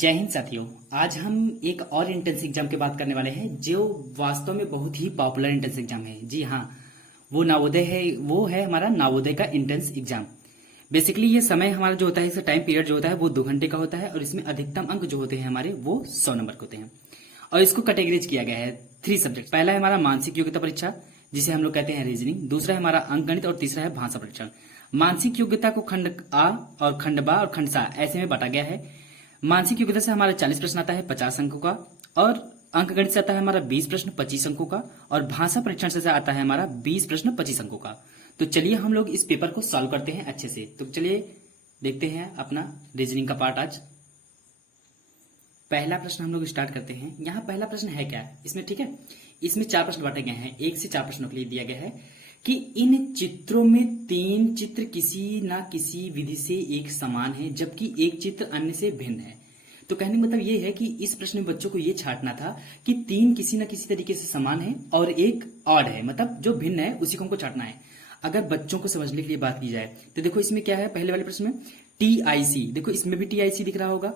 जय हिंद साथियों। आज हम एक और एंट्रेंस एग्जाम की बात करने वाले हैं जो वास्तव में बहुत ही पॉपुलर एंट्रेंस एग्जाम है। जी हाँ, वो नवोदय है। वो है हमारा नवोदय का एंट्रेंस एग्जाम। बेसिकली ये समय हमारा जो होता है, इसका टाइम पीरियड जो होता है वो 2 घंटे का होता है और इसमें अधिकतम अंक जो होते हैं हमारे वो 100 नंबर के होते हैं। और इसको कैटेगराइज किया गया है 3 सब्जेक्ट। पहला है हमारा मानसिक योग्यता परीक्षा जिसे हम लोग कहते हैं रीजनिंग, दूसरा है हमारा अंकगणित और तीसरा है भाषा परीक्षण। मानसिक योग्यता को खंड आ और खंड बा और खंड सा ऐसे में बांटा गया है। मानसिक योग्यता से हमारा 40 प्रश्न आता है 50 अंकों का, और अंकगणित से आता है हमारा 20 प्रश्न 25 अंकों का, और भाषा परीक्षण से आता है हमारा 20 प्रश्न 25 अंकों का। तो चलिए हम लोग इस पेपर को सॉल्व करते हैं अच्छे से। तो चलिए देखते हैं अपना रीजनिंग का पार्ट। आज पहला प्रश्न हम लोग स्टार्ट करते हैं। यहाँ पहला प्रश्न है क्या इसमें, ठीक है। इसमें 4 प्रश्न बांटे गए हैं, 1 से 4 प्रश्नों के लिए दिया गया है कि इन चित्रों में 3 चित्र किसी ना किसी विधि से एक समान है जबकि एक चित्र अन्य से भिन्न है। तो कहने का मतलब ये है कि इस प्रश्न में बच्चों को ये छांटना था कि 3 किसी ना किसी तरीके से समान है और एक ऑड है, मतलब जो भिन्न है उसी को हमको छांटना है। अगर बच्चों को समझने के लिए बात की जाए तो देखो इसमें क्या है, पहले वाले प्रश्न में TIC, देखो इसमें भी TIC दिख रहा होगा,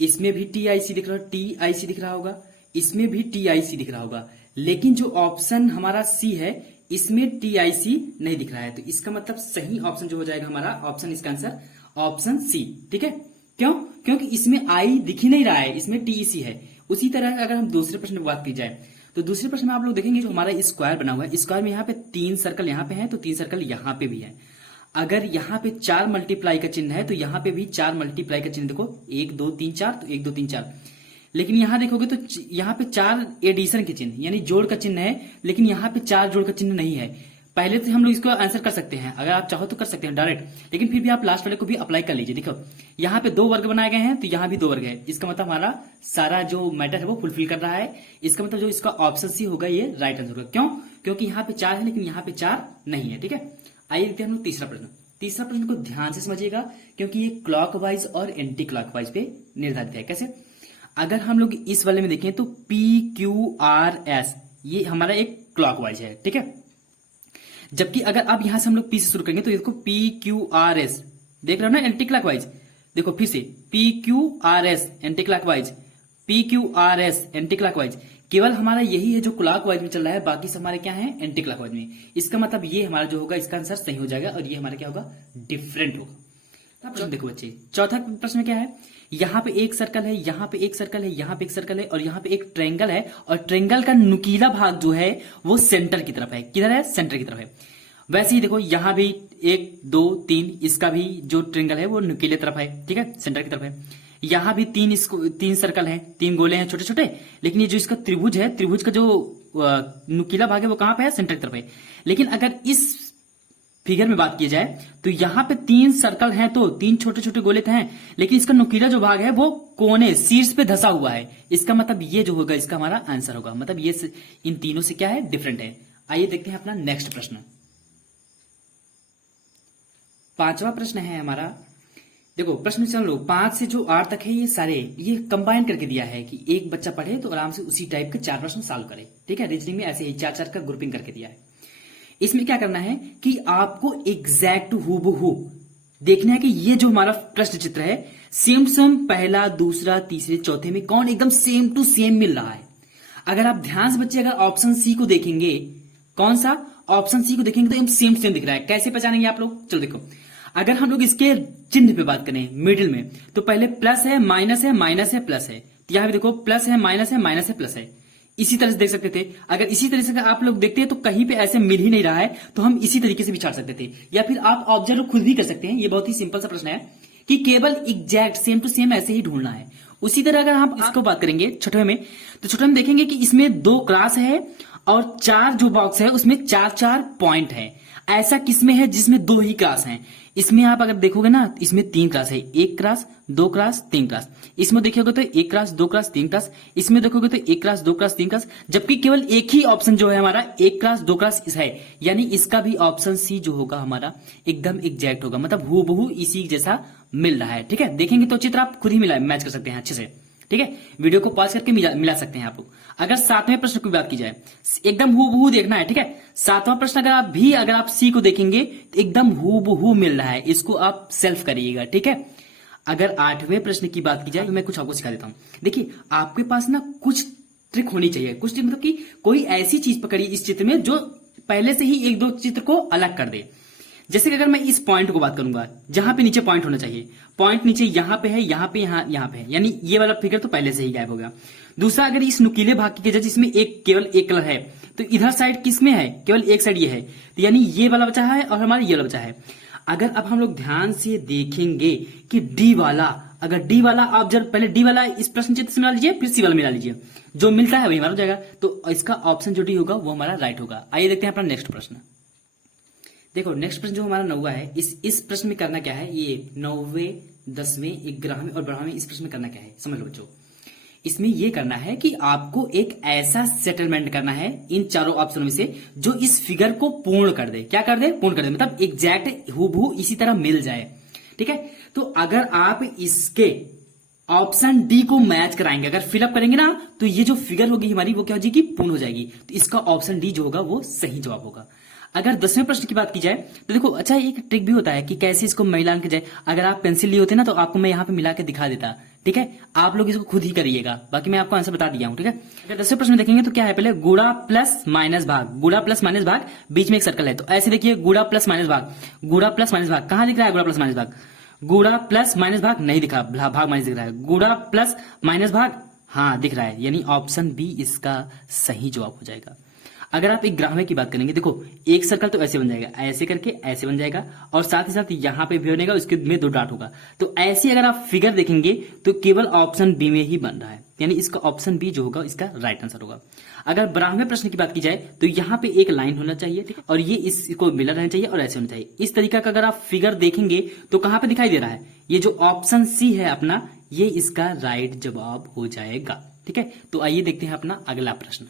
इसमें भी TIC दिख रहा, TIC दिख रहा होगा, इसमें भी TIC दिख रहा होगा, लेकिन जो ऑप्शन हमारा C है इसमें TIC नहीं दिख रहा है। तो इसका मतलब सही ऑप्शन जो हो जाएगा हमारा ऑप्शन, इसका आंसर ऑप्शन C, ठीक है। क्यों? क्योंकि इसमें I दिख ही नहीं रहा है, इसमें TEC है। उसी तरह अगर हम दूसरे प्रश्न की बात की जाए तो दूसरे प्रश्न में आप लोग देखेंगे जो हमारा स्क्वायर बना हुआ है, स्क्वायर में यहाँ पे 3 सर्कल यहाँ पे है तो 3 सर्कल यहाँ पे भी है। अगर यहाँ पे 4 मल्टीप्लाई का चिन्ह है तो यहाँ पे भी 4 मल्टीप्लाई का चिन्ह, देखो 1 2 3 4, तो 1 2 3 4। लेकिन यहां देखोगे तो यहाँ पे 4 एडिशन के चिन्ह यानी जोड़ का चिन्ह है, लेकिन यहाँ पे 4 जोड़ का चिन्ह नहीं है। पहले तो हम लोग इसको आंसर कर सकते हैं, अगर आप चाहो तो कर सकते हैं डायरेक्ट, लेकिन फिर भी आप लास्ट वाले को भी अप्लाई कर लीजिए। देखो यहाँ पे 2 वर्ग बनाए गए हैं तो यहाँ भी 2 वर्ग है, इसका मतलब हमारा सारा जो मैटर है वो फुलफिल कर रहा है। इसका मतलब जो इसका ऑप्शन C होगा ये राइट आंसर होगा। क्यों? क्योंकि यहाँ पे 4 है लेकिन यहाँ पे 4 नहीं है, ठीक है। आइए देखते हैं हम लोग तीसरा प्रश्न। तीसरा प्रश्न को ध्यान से समझिएगा क्योंकि ये क्लॉकवाइज और एंटी क्लॉकवाइज पे निर्धारित है। कैसे? अगर हम लोग इस वाले में देखें तो PQRS ये हमारा एक क्लॉकवाइज है, ठीक है। जबकि अगर अब यहां से हम लोग P से शुरू करेंगे तो देखो PQRS देख रहे हो ना, एंटी क्लॉकवाइज। देखो फिर से PQRS anti clockwise, PQRS anti clockwise. केवल हमारा यही है जो क्लॉकवाइज में चल रहा है, बाकी सब हमारे क्या है एंटी क्लॉकवाइज में। इसका मतलब ये हमारा जो होगा इसका आंसर सही हो जाएगा और ये हमारा क्या होगा डिफरेंट होगा। प्रश्न देखो बच्चे, चौथा प्रश्न में क्या है, यहाँ पे एक सर्कल है, यहाँ पे एक सर्कल है, यहाँ पे एक सर्कल है और यहाँ पे एक ट्रायंगल है, और ट्रायंगल का नुकीला भाग जो है वो सेंटर की तरफ है। किधर है? सेंटर की तरफ है। वैसे ही देखो यहाँ भी 1 2 3, इसका भी जो ट्रायंगल है वो नुकीले तरफ है, ठीक है, सेंटर की तरफ है। यहाँ भी 3 सर्कल है, 3 गोले हैं छोटे छोटे, लेकिन ये जो इसका त्रिभुज है, त्रिभुज का जो नुकीला भाग है वो कहां पे है? सेंटर की तरफ है। लेकिन अगर इस फिगर में बात की जाए तो यहाँ पे 3 सर्कल हैं तो 3 छोटे छोटे गोले हैं, लेकिन इसका नुकीला जो भाग है वो कोने शीर्ष पे धसा हुआ है। इसका मतलब ये जो होगा इसका हमारा आंसर होगा, मतलब ये इन तीनों से क्या है डिफरेंट है। आइए देखते हैं अपना नेक्स्ट प्रश्न। पांचवा प्रश्न है हमारा। देखो प्रश्न चलो 5 से जो 8 तक है ये सारे ये कंबाइन करके दिया है कि एक बच्चा पढ़े तो आराम से उसी टाइप के 4 प्रश्न सॉल्व करे, ठीक है। रीजनिंग में ऐसे ही 4-4 का ग्रुपिंग करके दिया है। इसमें क्या करना है कि आपको एग्जैक्ट हूबहू देखना है कि ये जो हमारा प्रश्न चित्र है सेम टू सेम पहला दूसरा तीसरे चौथे में कौन एकदम सेम टू सेम मिल रहा है। अगर आप ध्यान से बच्चे अगर ऑप्शन C को देखेंगे, कौन सा ऑप्शन C को देखेंगे तो एकदम सेम टू सेम दिख रहा है। कैसे पहचानेंगे आप लोग? चलो देखो, अगर हम लोग इसके चिन्ह पे बात करें मिडिल में तो पहले प्लस है माइनस है माइनस है प्लस है, तो यहां भी देखो प्लस है माइनस है माइनस है प्लस है। इसी तरह से देख सकते थे। अगर इसी तरह से आप लोग देखते हैं तो कहीं पे ऐसे मिल ही नहीं रहा है तो हम इसी तरीके से भी छाट सकते थे, या फिर आप ऑब्जर्व खुद भी कर सकते हैं। ये बहुत ही सिंपल सा प्रश्न है कि केवल एग्जैक्ट सेम टू सेम ऐसे ही ढूंढना है। उसी तरह अगर हम इसको बात करेंगे छठवें में तो छठवें में देखेंगे कि इसमें 2 क्रॉस है और 4 जो बॉक्स है उसमें 4-4 पॉइंट है। ऐसा किसमें है जिसमें 2 ही क्रॉस हैं? इसमें आप अगर देखोगे ना इसमें 3 क्रॉस है, 1 क्रॉस 2 क्रॉस 3 क्रॉस। इसमें देखोगे तो 1 क्रॉस 2 क्रॉस 3 क्रॉस, इसमें देखोगे तो 1 क्रॉस 2 क्रॉस 3 क्रॉस, जबकि केवल एक ही ऑप्शन जो है हमारा 1 क्रॉस 2 क्रॉस है। यानी इसका भी ऑप्शन C जो होगा हमारा एकदम एग्जैक्ट होगा, मतलब हूबहू इसी जैसा मिल रहा है, ठीक है। देखेंगे तो चित्र आप खुद ही मैच कर सकते हैं अच्छे से, ठीक है। वीडियो को पॉज करके मिला सकते हैं आप लोग। अगर 7वें प्रश्न की बात की जाए एकदम हूबहू देखना है, ठीक है। 7वां प्रश्न अगर आप C को देखेंगे तो एकदम हूबहू मिल रहा है, इसको आप सेल्फ करिएगा, ठीक है। अगर 8वें प्रश्न की बात की जाए तो मैं कुछ आपको सिखा देता हूं। देखिए आपके पास ना कुछ ट्रिक होनी चाहिए, कुछ ट्रिक मतलब कि कोई ऐसी चीज पकड़िए इस चित्र में जो पहले से ही एक दो चित्र को अलग कर दे। जैसे कि अगर मैं इस पॉइंट को बात करूंगा, जहां पे नीचे पॉइंट होना चाहिए, पॉइंट नीचे यहां पे है, यहां पे, यहां पे है, यानी ये वाला फिगर तो पहले से ही गायब हो गया। दूसरा, अगर इस नुकीले भाग की वजह जिसमें केवल एक कलर है, तो इधर साइड किसमें है, केवल एक साइड ये है, तो यानी ये वाला बचा है और हमारा ये वाला बचा है। अगर अब हम लोग ध्यान से देखेंगे कि डी वाला, अगर डी वाला आप जब पहले डी वाला इस प्रश्न चित्र से मिला लीजिए, फिर सी वाला मिला लीजिए, जो मिलता है वही हमारा हो जाएगा। तो इसका ऑप्शन जो डी होगा वो हमारा राइट होगा। आइए देखते हैं अपना नेक्स्ट प्रश्न। देखो नेक्स्ट प्रश्न जो हमारा 9वां है, इस प्रश्न में करना क्या है, ये 9वें, 10वें, 11वें और 12वें इस प्रश्न में करना क्या है समझ लो बच्चों। इसमें यह करना है कि आपको एक ऐसा सेटलमेंट करना है इन चारों ऑप्शनों में से जो इस फिगर को पूर्ण कर दे। क्या कर दे, पूर्ण कर दे, मतलब एग्जैक्ट हूबहू इसी तरह मिल जाए। ठीक है, तो अगर आप इसके ऑप्शन डी को मैच कराएंगे, अगर फिलअप करेंगे ना, तो ये जो फिगर होगी हमारी वो क्या हो जाएगी, पूर्ण हो जाएगी। तो इसका ऑप्शन डी जो होगा वो सही जवाब होगा। अगर 10वें प्रश्न की बात की जाए तो देखो, अच्छा एक ट्रिक भी होता है कि कैसे इसको मिलान की जाए। अगर आप पेंसिल लिए होते ना तो आपको मैं यहाँ पे मिला के दिखा देता। ठीक है, आप लोग इसको खुद ही करिएगा, बाकी मैं आपको आंसर बता दिया हूं। ठीक है, अगर 10वें प्रश्न में देखेंगे तो क्या है, पहले गुणा प्लस माइनस भाग, गुणा प्लस माइनस भाग, बीच में एक सर्कल है, तो ऐसे देखिए गुणा प्लस माइनस भाग, गुणा प्लस माइनस भाग, कहां दिख रहा है गुणा प्लस माइनस भाग, गुणा प्लस माइनस भाग नहीं दिखा, भाग माइनस दिख रहा है, गुणा प्लस माइनस भाग हाँ दिख रहा है, यानी ऑप्शन बी इसका सही जवाब हो जाएगा। अगर आप एक ग्राफ की बात करेंगे, देखो एक सर्कल तो ऐसे बन जाएगा, ऐसे करके ऐसे बन जाएगा, और साथ ही साथ यहां पे भी बनेगा, उसके में 2 डॉट होगा। तो ऐसे अगर आप फिगर देखेंगे तो केवल ऑप्शन बी में ही बन रहा है, यानी इसका ऑप्शन बी जो होगा इसका राइट आंसर होगा। अगर 12वें प्रश्न की बात की जाए तो यहाँ पे एक लाइन होना चाहिए, ठीक है, और ये इसको मिलर रहना चाहिए और ऐसे होना चाहिए। इस तरीका का अगर आप फिगर देखेंगे तो कहां पे दिखाई दे रहा है, ये जो ऑप्शन सी है अपना, ये इसका राइट जवाब हो जाएगा। ठीक है, तो आइए देखते हैं अपना अगला प्रश्न।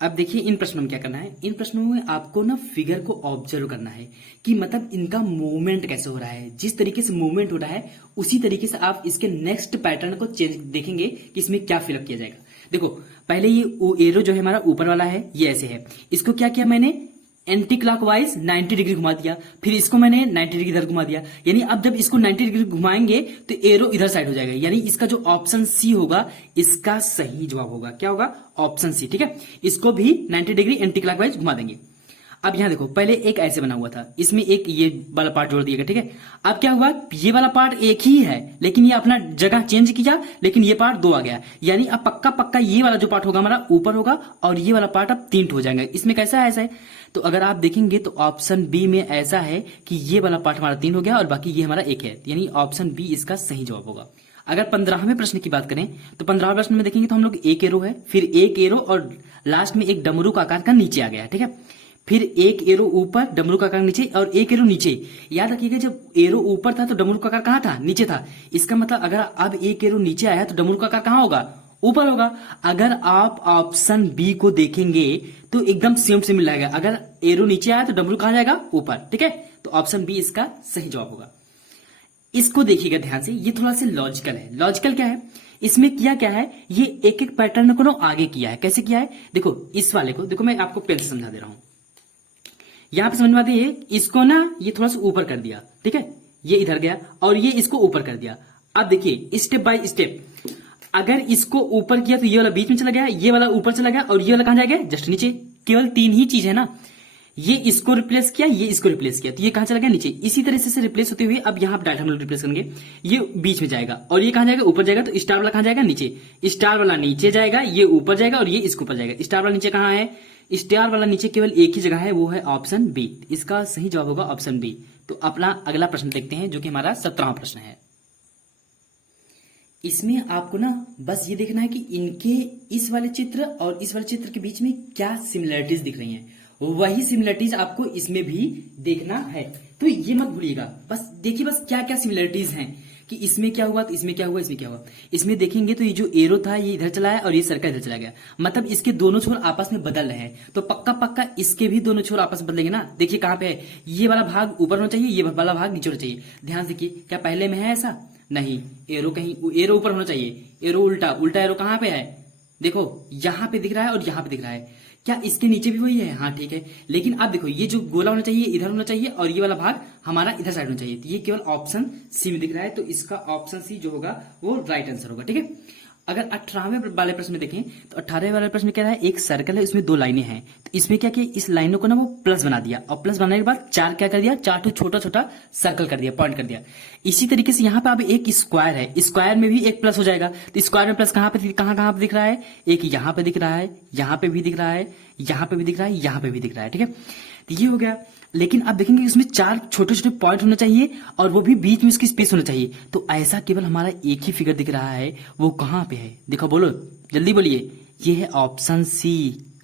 अब देखिए इन प्रश्नों में क्या करना है, इन प्रश्नों में आपको ना फिगर को ऑब्जर्व करना है कि मतलब इनका मूवमेंट कैसे हो रहा है। जिस तरीके से मूवमेंट हो रहा है उसी तरीके से आप इसके नेक्स्ट पैटर्न को चेंज देखेंगे कि इसमें क्या फिलअप किया जाएगा। देखो पहले ये एरो जो है हमारा ऊपर वाला है, ये ऐसे है, इसको क्या किया मैंने, एंटी क्लॉकवाइज 90 डिग्री घुमा दिया, फिर इसको मैंने 90 डिग्री इधर घुमा दिया, यानी अब जब इसको 90 डिग्री घुमाएंगे तो एरो इधर साइड हो जाएगा, यानी इसका जो ऑप्शन सी होगा इसका सही जवाब होगा। क्या होगा, ऑप्शन सी। ठीक है, इसको भी 90 डिग्री एंटी क्लॉकवाइज घुमा देंगे। अब यहां देखो पहले एक ऐसे बना हुआ था, इसमें एक ये वाला पार्ट जोड़ दिएगा। ठीक है, अब क्या हुआ, ये वाला पार्ट एक ही है लेकिन ये अपना जगह चेंज किया, लेकिन ये पार्ट 2 आ गया, यानी अब पक्का पक्का ये वाला जो पार्ट होगा हमारा ऊपर होगा और ये वाला पार्ट अब 3 हो जाएंगे। इसमें कैसा है, ऐसा है। तो अगर आप देखेंगे तो ऑप्शन बी में ऐसा है कि ये वाला पार्ट हमारा 3 हो गया और बाकी ये हमारा 1 है, यानी ऑप्शन बी इसका सही जवाब होगा। अगर 15वें प्रश्न की बात करें तो 15वें प्रश्न में देखेंगे तो हम लोग एक एरो है, फिर एक एरो और लास्ट में एक डमरू का आकार का नीचे आ गया। ठीक है, फिर एक एरो ऊपर, डमरू का आकार नीचे, और एक एरो नीचे। याद रखिएगा जब एरो ऊपर था तो डमरू का आकार कहां था, नीचे था। इसका मतलब अगर अब एक एरो नीचे आया तो डमरू का आकार कहां होगा, ऊपर होगा। अगर आप ऑप्शन बी को देखेंगे तो एकदम सेम से मिल जाएगा, अगर एरो नीचे आया तो डमरू कहां जाएगा, ऊपर। ठीक है, तो ऑप्शन बी इसका सही जवाब होगा। इसको देखिएगा ध्यान से, ये थोड़ा सा लॉजिकल है। लॉजिकल क्या है, इसमें किया क्या है, ये एक एक पैटर्न को ना आगे किया है। कैसे किया है, देखो इस वाले को देखो, मैं आपको पेन से समझा दे रहा हूं। यहां पे समझ में आती है, इसको ना ये थोड़ा सा ऊपर कर दिया, ठीक है, ये इधर गया और ये इसको ऊपर कर दिया। अब देखिए स्टेप बाय स्टेप, अगर इसको ऊपर किया तो ये वाला बीच में चला गया, ये वाला ऊपर चला गया और ये वाला कहां जाएगा, जस्ट नीचे। केवल 3 ही चीज है ना, ये इसको रिप्लेस किया, ये इसको रिप्लेस किया, तो ये कहां चला गया, नीचे। इसी तरह से रिप्लेस होते हुए अब यहां डाटा हम लोग रिप्लेस करेंगे, ये बीच में जाएगा और ये कहां जाएगा, ऊपर जाएगा। तो स्टार वाला कहां जाएगा, नीचे। स्टार वाला नीचे जाएगा, ये ऊपर जाएगा और ये इसके ऊपर जाएगा। स्टार वाला नीचे कहां है, स्टार वाला नीचे केवल एक ही जगह है, वो है ऑप्शन बी। इसका सही जवाब होगा ऑप्शन बी। तो अपना अगला प्रश्न देखते हैं जो कि हमारा 17वां प्रश्न है। इसमें आपको ना बस ये देखना है कि इनके इस वाले चित्र और इस वाले चित्र के बीच में क्या सिमिलरिटीज दिख रही हैं, वही सिमिलरिटीज आपको इसमें भी देखना है। तो ये मत भूलिएगा, बस देखिए बस क्या क्या सिमिलरिटीज हैं कि इसमें क्या हुआ तो इसमें क्या हुआ, इसमें क्या हुआ। इसमें देखेंगे तो ये जो एरो था ये इधर चला है और ये सर्कल इधर चला गया, मतलब इसके दोनों छोर आपस में बदल रहे हैं। तो पक्का पक्का इसके भी दोनों छोर आपस में बदलेंगे ना। देखिए कहां पे है, ये वाला भाग ऊपर होना चाहिए, ये वाला भाग नीचे होना चाहिए। ध्यान से देखिए, क्या पहले में है ऐसा, नहीं, एरो कहीं, एरो ऊपर होना चाहिए, एरो उल्टा, उल्टा एरो कहां पे है, देखो यहां पे दिख रहा है और यहां पे दिख रहा है। क्या इसके नीचे भी वही है? हाँ ठीक है, लेकिन अब देखो ये जो गोला होना चाहिए इधर होना चाहिए और ये वाला भाग हमारा इधर साइड होना चाहिए, तो ये केवल ऑप्शन सी में दिख रहा है, तो इसका ऑप्शन सी जो होगा वो राइट आंसर होगा। ठीक है, अगर 18वें वाले प्रश्न में देखें तो 18वें वाले प्रश्न में क्या है, एक सर्कल है, इसमें 2 लाइनें हैं, तो इसमें क्या किया, इस लाइनों को ना वो प्लस बना दिया और प्लस बनाने के बाद 4 क्या कर दिया, 4 तो छोटा छोटा सर्कल कर दिया, पॉइंट कर दिया। इसी तरीके से यहाँ पे अब एक स्क्वायर है, स्क्वायर में भी एक प्लस हो जाएगा, तो स्क्वायर में प्लस कहाँ पे कहाँ पे दिख रहा है, एक यहाँ पे दिख रहा है, यहाँ पे भी दिख रहा है, यहाँ पे भी दिख रहा है, यहाँ पे भी दिख रहा है। ठीक है, तो ये हो गया। लेकिन अब देखेंगे इसमें 4 छोटे छोटे पॉइंट होना चाहिए और वो भी बीच में उसकी स्पेस होना चाहिए, तो ऐसा केवल हमारा एक ही फिगर दिख रहा है, वो कहाँ पे है, देखो बोलो जल्दी बोलिए, ये है ऑप्शन सी।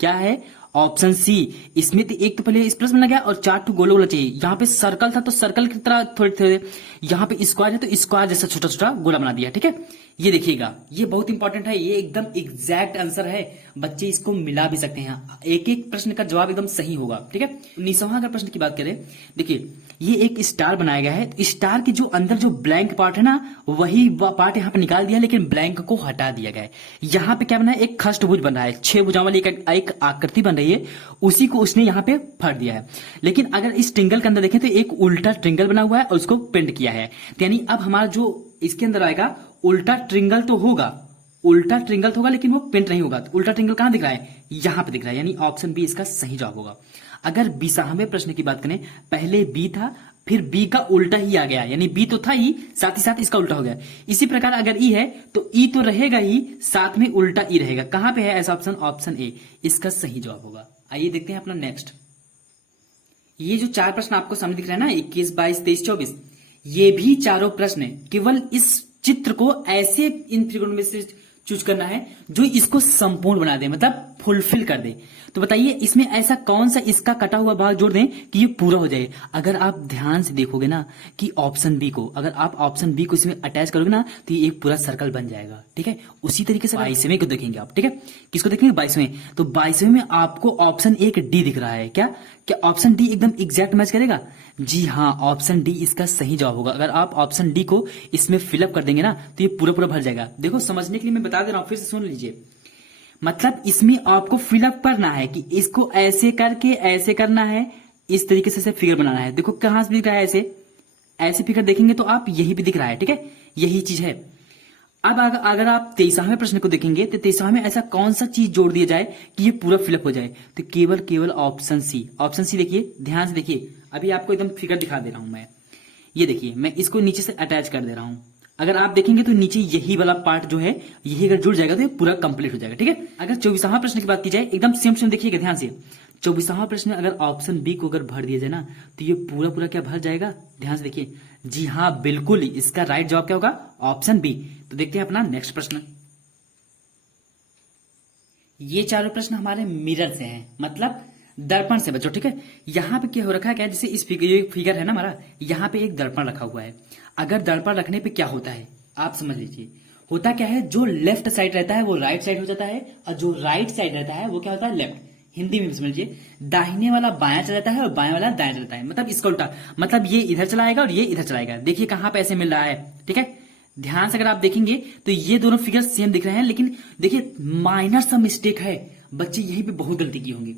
क्या है, ऑप्शन सी। इसमें तो एक तो पहले इस प्लस बना गया और 4 गोला गोला चाहिए, यहाँ पे सर्कल था तो सर्कल की तरह थोड़े थोड़े, यहाँ पे स्क्वायर है तो स्क्वायर जैसा छोटा छोटा गोला बना दिया। ठीक है, ये देखिएगा, ये बहुत इंपॉर्टेंट है, ये एकदम एग्जैक्ट आंसर है, बच्चे इसको मिला भी सकते हैं, एक एक प्रश्न का जवाब एकदम सही होगा। ठीक है, 19वां अगर प्रश्न की बात करें, देखिए ये एक स्टार बनाया गया है, स्टार के जो अंदर जो ब्लैंक पार्ट है ना, वही पार्ट यहाँ पे निकाल दिया, लेकिन ब्लैंक को हटा दिया गया है। यहाँ पे क्या बना है, एक खष्टभुज बन रहा है, 6 भुजाओं वाली एक आकृति बन रही है, उसी को उसने यहाँ पे फाड़ दिया है। लेकिन अगर इस ट्रिंगल के अंदर देखें तो एक उल्टा ट्रिंगल बना हुआ है और उसको पेंट किया है, यानी अब हमारा जो इसके अंदर आएगा उल्टा ट्रिंगल तो होगा, उल्टा ट्रिंगल तो होगा, लेकिन वो पेंट नहीं होगा। तो उल्टा ट्रिंगल कहां दिख रहा है, यहां पे दिख रहा है, यानी ऑप्शन बी इसका सही जवाब होगा। अगर 20वें प्रश्न की बात करें, पहले बी था, फिर बी का उल्टा ही आ गया, यानी बी तो था ही साथ इसका उल्टा हो गया। इसी प्रकार अगर ई है तो ई तो रहेगा ही, साथ में उल्टा ई रहेगा, कहां पे है ऐसा ऑप्शन, ऑप्शन ए इसका सही जवाब होगा। आइए देखते हैं अपना नेक्स्ट। ये जो 4 प्रश्न आपको सामने दिख रहा है ना, 21, 22, 23, 24, ये भी चारों प्रश्न केवल इस चित्र को ऐसे इन त्रिकोण में से चूज करना है जो इसको संपूर्ण बना दे, मतलब फुलफिल कर दे। तो बताइए इसमें ऐसा कौन सा इसका कटा हुआ भाग जोड़ दें कि ये पूरा हो जाए। अगर आप ध्यान से देखोगे ना कि ऑप्शन बी को, अगर आप ऑप्शन बी को इसमें अटैच करोगे ना तो ये एक पूरा सर्कल बन जाएगा। ठीक है, उसी तरीके से 22वें को देखेंगे आप। ठीक है, किसको देखेंगे, 22वें। तो 22वें में आपको ऑप्शन एक डी दिख रहा है, क्या क्या ऑप्शन डी एकदम एग्जैक्ट मैच करेगा? जी हाँ, ऑप्शन डी इसका सही जवाब होगा। अगर आप ऑप्शन डी को इसमें फिलअप कर देंगे ना तो ये पूरा पूरा भर जाएगा। देखो समझने के लिए मैं बता दे रहा हूं, फिर से सुन लीजिए। मतलब इसमें आपको फिलअप करना है कि इसको ऐसे करके ऐसे करना है, इस तरीके से फिगर बनाना है। देखो कहां से दिख रहा है, ऐसे ऐसे फिगर देखेंगे तो आप यही भी दिख रहा है। ठीक है, यही चीज है। अब अगर आप 23वें प्रश्न को देखेंगे तो 23वें में ऐसा कौन सा चीज जोड़ दिया जाए कि ये पूरा फिलअप हो जाए, तो केवल ऑप्शन सी। ऑप्शन सी देखिए, ध्यान से देखिए, अभी आपको एकदम फिगर दिखा दे रहा हूं मैं। ये देखिए, मैं इसको नीचे से अटैच कर दे रहा हूं। अगर आप देखेंगे तो नीचे यही वाला पार्ट जो है, यही अगर जुड़ जाएगा तो ये पूरा कंप्लीट हो जाएगा। ठीक है, अगर 24वां प्रश्न की बात की जाए, एकदम सेम देखिएगा ध्यान से। 24वां प्रश्न में अगर ऑप्शन बी को अगर भर दिया जाए ना तो ये पूरा पूरा क्या भर जाएगा, ध्यान से देखिए। जी हाँ, बिल्कुल इसका राइट जवाब क्या होगा, ऑप्शन बी। तो देखते हैं अपना नेक्स्ट प्रश्न। ये चारों प्रश्न हमारे मिरर से हैं, मतलब दर्पण से बच्चों। ठीक है, यहाँ पे क्या हो रखा है, क्या जैसे इस फिगर है ना हमारा, यहाँ पे एक दर्पण रखा हुआ है। अगर दर्पण रखने पे क्या होता है आप समझ लीजिए। होता क्या है, जो लेफ्ट साइड रहता है वो राइट साइड हो जाता है, और जो राइट साइड रहता है वो क्या होता है, लेफ्ट। हिंदी में समझ लीजिए, दाहिने वाला बायां चला जाता है और बाएं वाला दाएं चला जाता है, मतलब इसका उल्टा। मतलब ये इधर चलाएगा और ये इधर चलाएगा। देखिए कहां पे ऐसे मिल रहा है। ठीक है, ध्यान से अगर आप देखेंगे तो ये दोनों फिगर सेम दिख रहे हैं, लेकिन देखिए माइनर सा मिस्टेक है, बच्चे यही पे बहुत गलती की होंगी।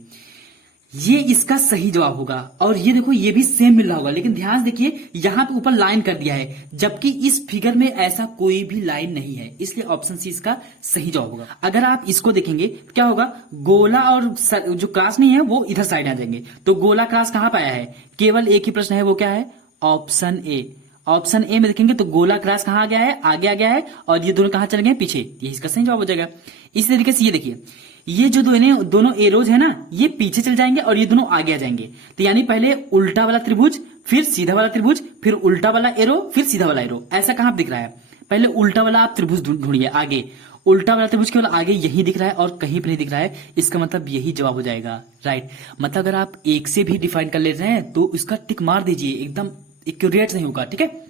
ये इसका सही जवाब होगा, और ये देखो ये भी सेम मिल रहा होगा, लेकिन ध्यान से देखिए यहाँ पे ऊपर लाइन कर दिया है, जबकि इस फिगर में ऐसा कोई भी लाइन नहीं है, इसलिए ऑप्शन सी इसका सही जवाब होगा। अगर आप इसको देखेंगे तो क्या होगा, गोला और जो क्रॉस नहीं है वो इधर साइड आ जाएंगे। तो गोला क्रॉस कहां पाया है, केवल एक ही प्रश्न है, वो क्या है, ऑप्शन ए। ऑप्शन ए में देखेंगे तो गोला क्रॉस कहां आ गया है, आगे आ गया है, और ये दोनों कहां चले गए, पीछे। ये इसका सही जवाब हो जाएगा। इसी तरीके से ये देखिए, ये जो दोनों एरोज है ना, ये पीछे चल जाएंगे और ये दोनों आगे आ जाएंगे। तो यानी पहले उल्टा वाला त्रिभुज, फिर सीधा वाला त्रिभुज, फिर उल्टा वाला एरो, फिर सीधा वाला एरो। ऐसा कहां दिख रहा है, पहले उल्टा वाला आप त्रिभुज ढूंढिए आगे, उल्टा वाला त्रिभुज केवल आगे यही दिख रहा है और कहीं पर नहीं दिख रहा है, इसका मतलब यही जवाब हो जाएगा, राइट। मतलब अगर आप एक से भी डिफाइन कर ले रहे हैं तो इसका टिक मार दीजिए, एकदम एक्यूरेट नहीं होगा। ठीक है,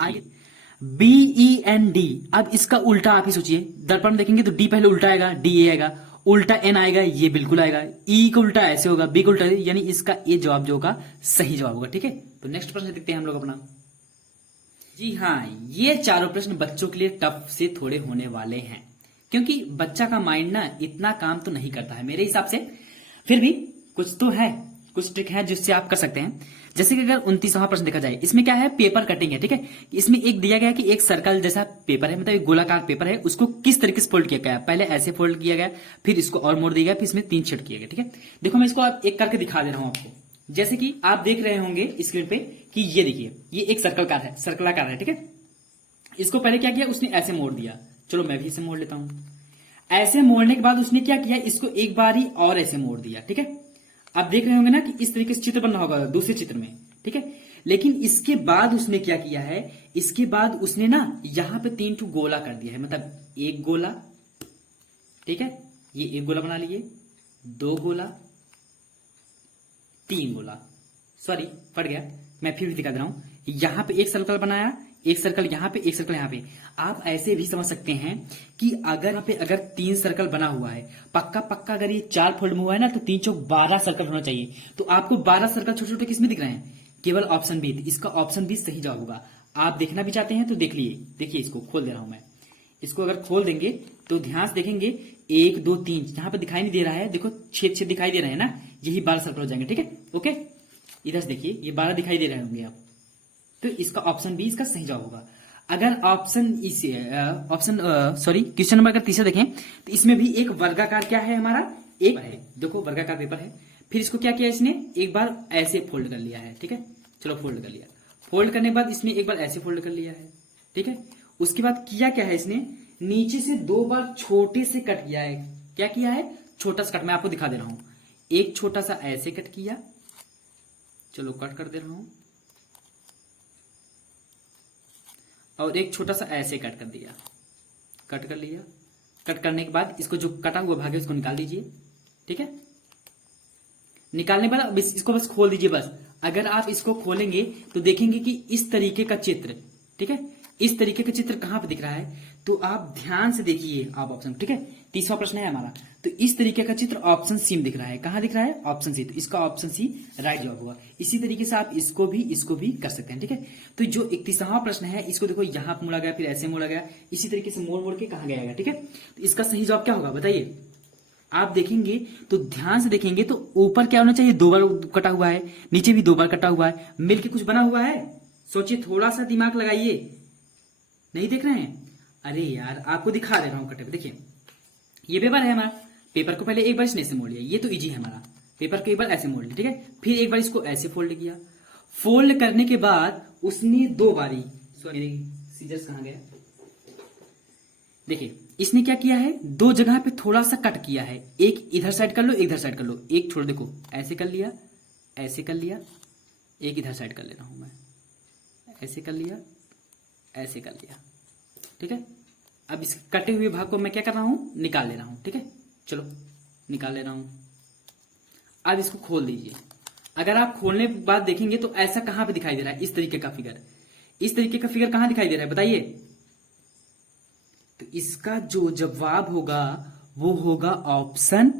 आगे BEND। अब इसका उल्टा आप ही सोचिए, दर्पण में देखेंगे तो डी पहले उल्टा आएगा, DA आएगा, उल्टा N आएगा, ये बिल्कुल आएगा, E का उल्टा ऐसे होगा, B का उल्टा, यानी इसका ये जवाब जो होगा सही जवाब होगा। ठीक है, तो नेक्स्ट प्रश्न देखते हैं हम लोग अपना। जी हाँ, ये चारों प्रश्न बच्चों के लिए टफ से थोड़े होने वाले हैं, क्योंकि बच्चा का माइंड ना इतना काम तो नहीं करता है मेरे हिसाब से। फिर भी कुछ तो है, कुछ ट्रिक है जिससे आप कर सकते हैं। जैसे कि अगर 29वां प्रश्न देखा जाए, इसमें क्या है, पेपर कटिंग है, ठीक है। इसमें एक दिया गया है कि एक सर्कल जैसा पेपर है, मतलब एक गोलाकार पेपर है, उसको किस तरीके से फोल्ड किया गया है। पहले ऐसे फोल्ड किया गया, फिर इसको और मोड़ दिया गया, फिर इसमें 3 छेद किया गया, ठीक है। देखो मैं इसको एक करके दिखा दे रहा हूं आपको। जैसे कि आप देख रहे होंगे स्क्रीन पे कि ये देखिए, ये एक सर्कलाकार है, ठीक है। इसको पहले क्या किया, उसने ऐसे मोड़ दिया। चलो मैं भी इसे मोड़ लेता हूं। ऐसे मोड़ने के बाद उसने क्या किया, इसको एक बारी और ऐसे मोड़ दिया, ठीक है। आप देख रहे होंगे ना कि इस तरीके से चित्र बन रहा होगा दूसरे चित्र में, ठीक है। लेकिन इसके बाद उसने क्या किया है, इसके बाद उसने ना यहां पे 3 गोला कर दिया है, मतलब एक गोला, ठीक है, ये एक गोला बना लिए, 2 गोला, 3 गोला, सॉरी पड़ गया, मैं फिर भी दिखा दे रहा हूं। यहां पे एक सर्कल बनाया, एक सर्कल यहां पे, एक सर्कल यहां पे। आप ऐसे भी समझ सकते हैं कि अगर यहाँ पे अगर 3 सर्कल बना हुआ है, पक्का पक्का अगर ये 4 फोल्ड में हुआ है ना, तो 3 चौक 12 सर्कल होना चाहिए। तो आपको 12 सर्कल छोटे छोटे किसमें दिख रहे हैं, केवल ऑप्शन बी। इसका ऑप्शन बी सही जवाब होगा। आप देखना भी चाहते हैं तो देख लिए, देखिए इसको खोल दे रहा हूं मैं। इसको अगर खोल देंगे तो ध्यान से देखेंगे, 1 2 3 यहां पे दिखाई नहीं दे रहा है, देखो छेद छेद दिखाई दे रहे हैं ना, यही 12 सर्कल हो जाएंगे, ठीक है। ओके, इधर से देखिए ये 12 दिखाई दे रहे होंगे आप, तो इसका ऑप्शन बी इसका सही जवाब होगा। अगर क्वेश्चन नंबर अगर तीसरा देखें तो इसमें भी एक वर्गाकार क्या है हमारा, एक है, देखो वर्गाकार पेपर है। फिर इसको क्या किया, इसने एक बार ऐसे फोल्ड कर लिया है, ठीक है। चलो फोल्ड कर लिया, फोल्ड करने के बाद इसने एक बार ऐसे फोल्ड कर लिया है, ठीक है। उसके बाद किया क्या है, इसने नीचे से 2 बार छोटे से कट किया है। क्या किया है, छोटा सा कट, मैं आपको दिखा दे रहा हूं। एक छोटा सा ऐसे कट किया, चलो कट कर दे रहा हूं, और एक छोटा सा ऐसे कट कर दिया, कट कर लिया। कट करने के बाद इसको जो कटा हुआ भाग है उसको निकाल दीजिए, ठीक है। निकालने के बाद अब इसको बस खोल दीजिए बस। अगर आप इसको खोलेंगे तो देखेंगे कि इस तरीके का चित्र, ठीक है, इस तरीके का चित्र कहां पे दिख रहा है, तो आप ध्यान से देखिए आप ऑप्शन, ठीक है। तीसरा प्रश्न है हमारा, तो इस तरीके का चित्र ऑप्शन सी में दिख रहा है। कहां दिख रहा है, ऑप्शन सी, तो इसका ऑप्शन सी राइट जवाब होगा। इसी तरीके से आप इसको भी कर सकते हैं, ठीक है। तो जो 31वां प्रश्न है, इसको देखो यहां पे मोड़ा गया, फिर ऐसे मोड़ा गया, इसी तरीके से मोड़ मोड़ के कहां गया, ठीक है। तो इसका सही जवाब क्या होगा बताइए। आप देखेंगे तो ध्यान से देखेंगे तो ऊपर क्या होना चाहिए, 2 बार कटा हुआ है, नीचे भी 2 बार कटा हुआ है, मिलके कुछ बना हुआ है। सोचिए, थोड़ा सा दिमाग लगाइए, नहीं देख रहे हैं, अरे यार आपको दिखा दे रहा हूं कटे पे, देखिए ये पेपर है हमारा। पेपर को पहले एक बार इसने ऐसे मोड़ लिया, ये तो इजी है हमारा। पेपर को एक बार ऐसे मोड़ लिया, ठीक है। फिर एक बार इसको ऐसे फोल्ड किया, फोल्ड करने के बाद उसने 2 बारी, सॉरी सीजर्स कहां गया, देखिए इसने क्या किया है, 2 जगह पे थोड़ा सा कट किया है। एक इधर साइड कर लो, एक इधर साइड कर लो, एक छोड़, देखो ऐसे कर लिया, ऐसे कर लिया, एक इधर साइड कर ले रहा हूं मैं, ऐसे कर लिया, ऐसे कर लिया, ठीक है। अब इस कटे हुए भाग को मैं क्या कर रहा हूं, निकाल ले रहा हूं, ठीक है। चलो निकाल ले रहा हूं। अब इसको खोल दीजिए। अगर आप खोलने के बाद देखेंगे तो ऐसा कहां पे दिखाई दे रहा है, इस तरीके का फिगर, इस तरीके का फिगर कहां दिखाई दे रहा है बताइए। तो इसका जो जवाब होगा वो होगा ऑप्शन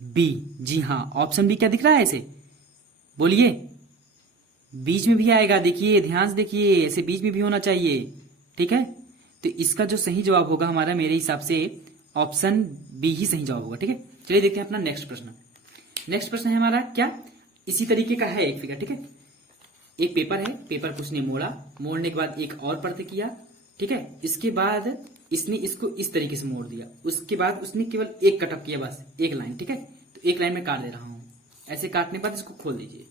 बी। जी हां, ऑप्शन बी क्या दिख रहा है ऐसे, बोलिए, बीच में भी आएगा, देखिए ध्यान से देखिए, ऐसे बीच में भी होना चाहिए, ठीक है। तो इसका जो सही जवाब होगा हमारा, मेरे हिसाब से ऑप्शन बी ही सही जवाब होगा, ठीक है। चलिए देखते हैं अपना नेक्स्ट प्रश्न। नेक्स्ट प्रश्न है हमारा क्या, इसी तरीके का है एक फिगर, ठीक है। एक पेपर है, पेपर को उसने मोड़ा, मोड़ने के बाद एक और परत किया, ठीक है। इसके बाद इसने इसको इस तरीके से मोड़ दिया, उसके बाद उसने केवल एक कटअप किया, बस एक लाइन, ठीक है। तो एक लाइन में काट दे रहा हूं, ऐसे काटने के बाद इसको खोल दीजिए।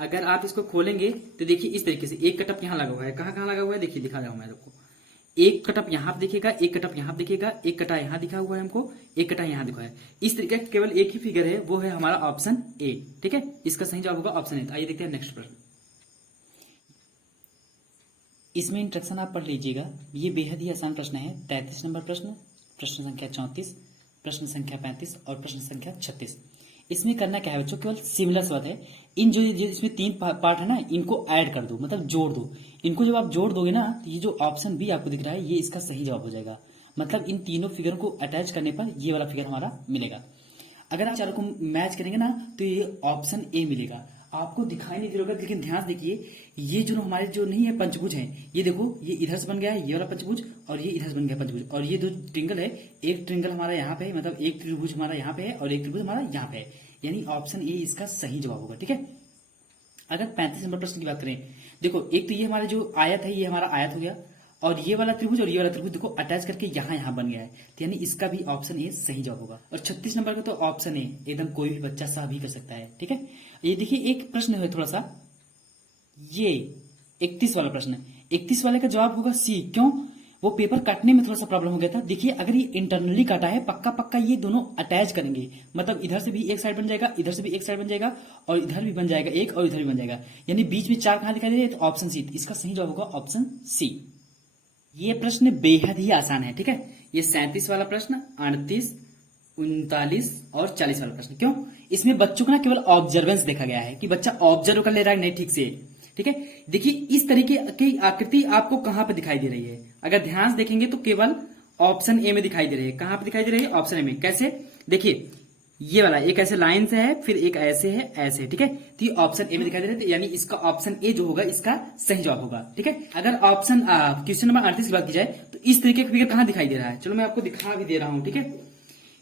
अगर आप इसको खोलेंगे तो देखिए इस तरीके से एक कटअप यहां लगा हुआ है, कहां लगा हुआ है, देखिए दिखा रहा हूं मैं आपको। एक कटअप यहां पे दिखेगा, एक कटअप यहां दिखेगा, एक कटा यहां दिखा हुआ है हमको, एक कटा यहां दिखा है। इस तरीके का केवल एक ही फिगर है, वो है हमारा ऑप्शन ए, ठीक है। इसका सही जवाब होगा ऑप्शन ए। आइए देखते हैं नेक्स्ट प्रश्न। इसमें इंस्ट्रक्शन आप पढ़ लीजिएगा, ये बेहद ही आसान प्रश्न है। 33 नंबर प्रश्न, प्रश्न संख्या 34, प्रश्न संख्या 35 और प्रश्न संख्या 36। इसमें करना क्या है बच्चों, केवल सिमिलर शब्द है। इन जो इसमें 3 पार्ट है ना, इनको ऐड कर दो, मतलब जोड़ दो। इनको जब आप जोड़ दोगे ना, तो ये जो ऑप्शन बी आपको दिख रहा है, ये इसका सही जवाब हो जाएगा। मतलब इन तीनों फिगर को अटैच करने पर ये वाला फिगर हमारा मिलेगा। अगर आप चारों को मैच करेंगे ना, तो ये ऑप्शन ए मिलेगा। आपको दिखाई नहीं दे रहा होगा, लेकिन ध्यान से देखिए, ये जो हमारे जो नहीं है पंचभुज है, ये देखो ये इधर से बन गया है ये वाला पंचभुज, और ये इधर से बन गया पंचभुज, और ये दो ट्रिंगल है, एक ट्रिंगल हमारा यहाँ पे है, मतलब एक त्रिभुज हमारा यहाँ पे है और एक त्रिभुज हमारा यहाँ पे है, यानी ऑप्शन ए इसका सही जवाब होगा। ठीक है, अगर 35 नंबर प्रश्न की बात करें, देखो एक तो ये हमारा जो आयत है ये हमारा आयत हो गया, और ये वाला त्रिभुज और ये वाला त्रिभुज देखो अटैच करके यहाँ यहाँ बन गया है, तो यानी इसका भी ऑप्शन ए सही जवाब होगा। और 36 नंबर का तो ऑप्शन ए एकदम कोई भी बच्चा सही भी कर सकता है। ठीक है, ये देखिए एक प्रश्न है थोड़ा सा, ये 31 वाला प्रश्न, 31 वाले का जवाब होगा सी। क्यों? वो पेपर काटने में थोड़ा सा प्रॉब्लम हो गया था। देखिए अगर ये इंटरनली काटा है, पक्का पक्का ये दोनों अटैच करेंगे, मतलब इधर से भी एक साइड बन जाएगा, इधर से भी एक साइड बन जाएगा, और इधर भी बन जाएगा एक, और इधर भी बन जाएगा, यानी बीच में 4 कहां दिखाई दे रहे हैं, तो ऑप्शन सी, इसका सही जवाब होगा ऑप्शन सी। ये प्रश्न बेहद ही आसान है। ठीक है, ये 37 वाला प्रश्न, 38, 39 और 40 वाला प्रश्न। क्यों? इसमें बच्चों को ना केवल ऑब्जर्वेंस देखा गया है कि बच्चा ऑब्जर्व कर ले रहा है नहीं ठीक से। ठीक है, देखिए इस तरीके की आकृति आपको कहां पे दिखाई दे रही है, अगर ध्यान से देखेंगे तो केवल ऑप्शन ए में दिखाई दे रही है। कहां पे दिखाई दे रही है? ऑप्शन ए में। कैसे? देखिए ये वाला एक ऐसे लाइन से है, फिर एक ऐसे है, ऐसे। ठीक है, तो ये ऑप्शन ए में दिखाई दे रहा है, यानी इसका ऑप्शन ए जो होगा इसका सही जवाब होगा। ठीक है, अगर ऑप्शन क्वेश्चन नंबर 38 की बात की जाए तो इस तरीके का फिगर कहां दिखाई दे रहा है, चलो मैं आपको दिखा भी दे रहा हूं। ठीक है,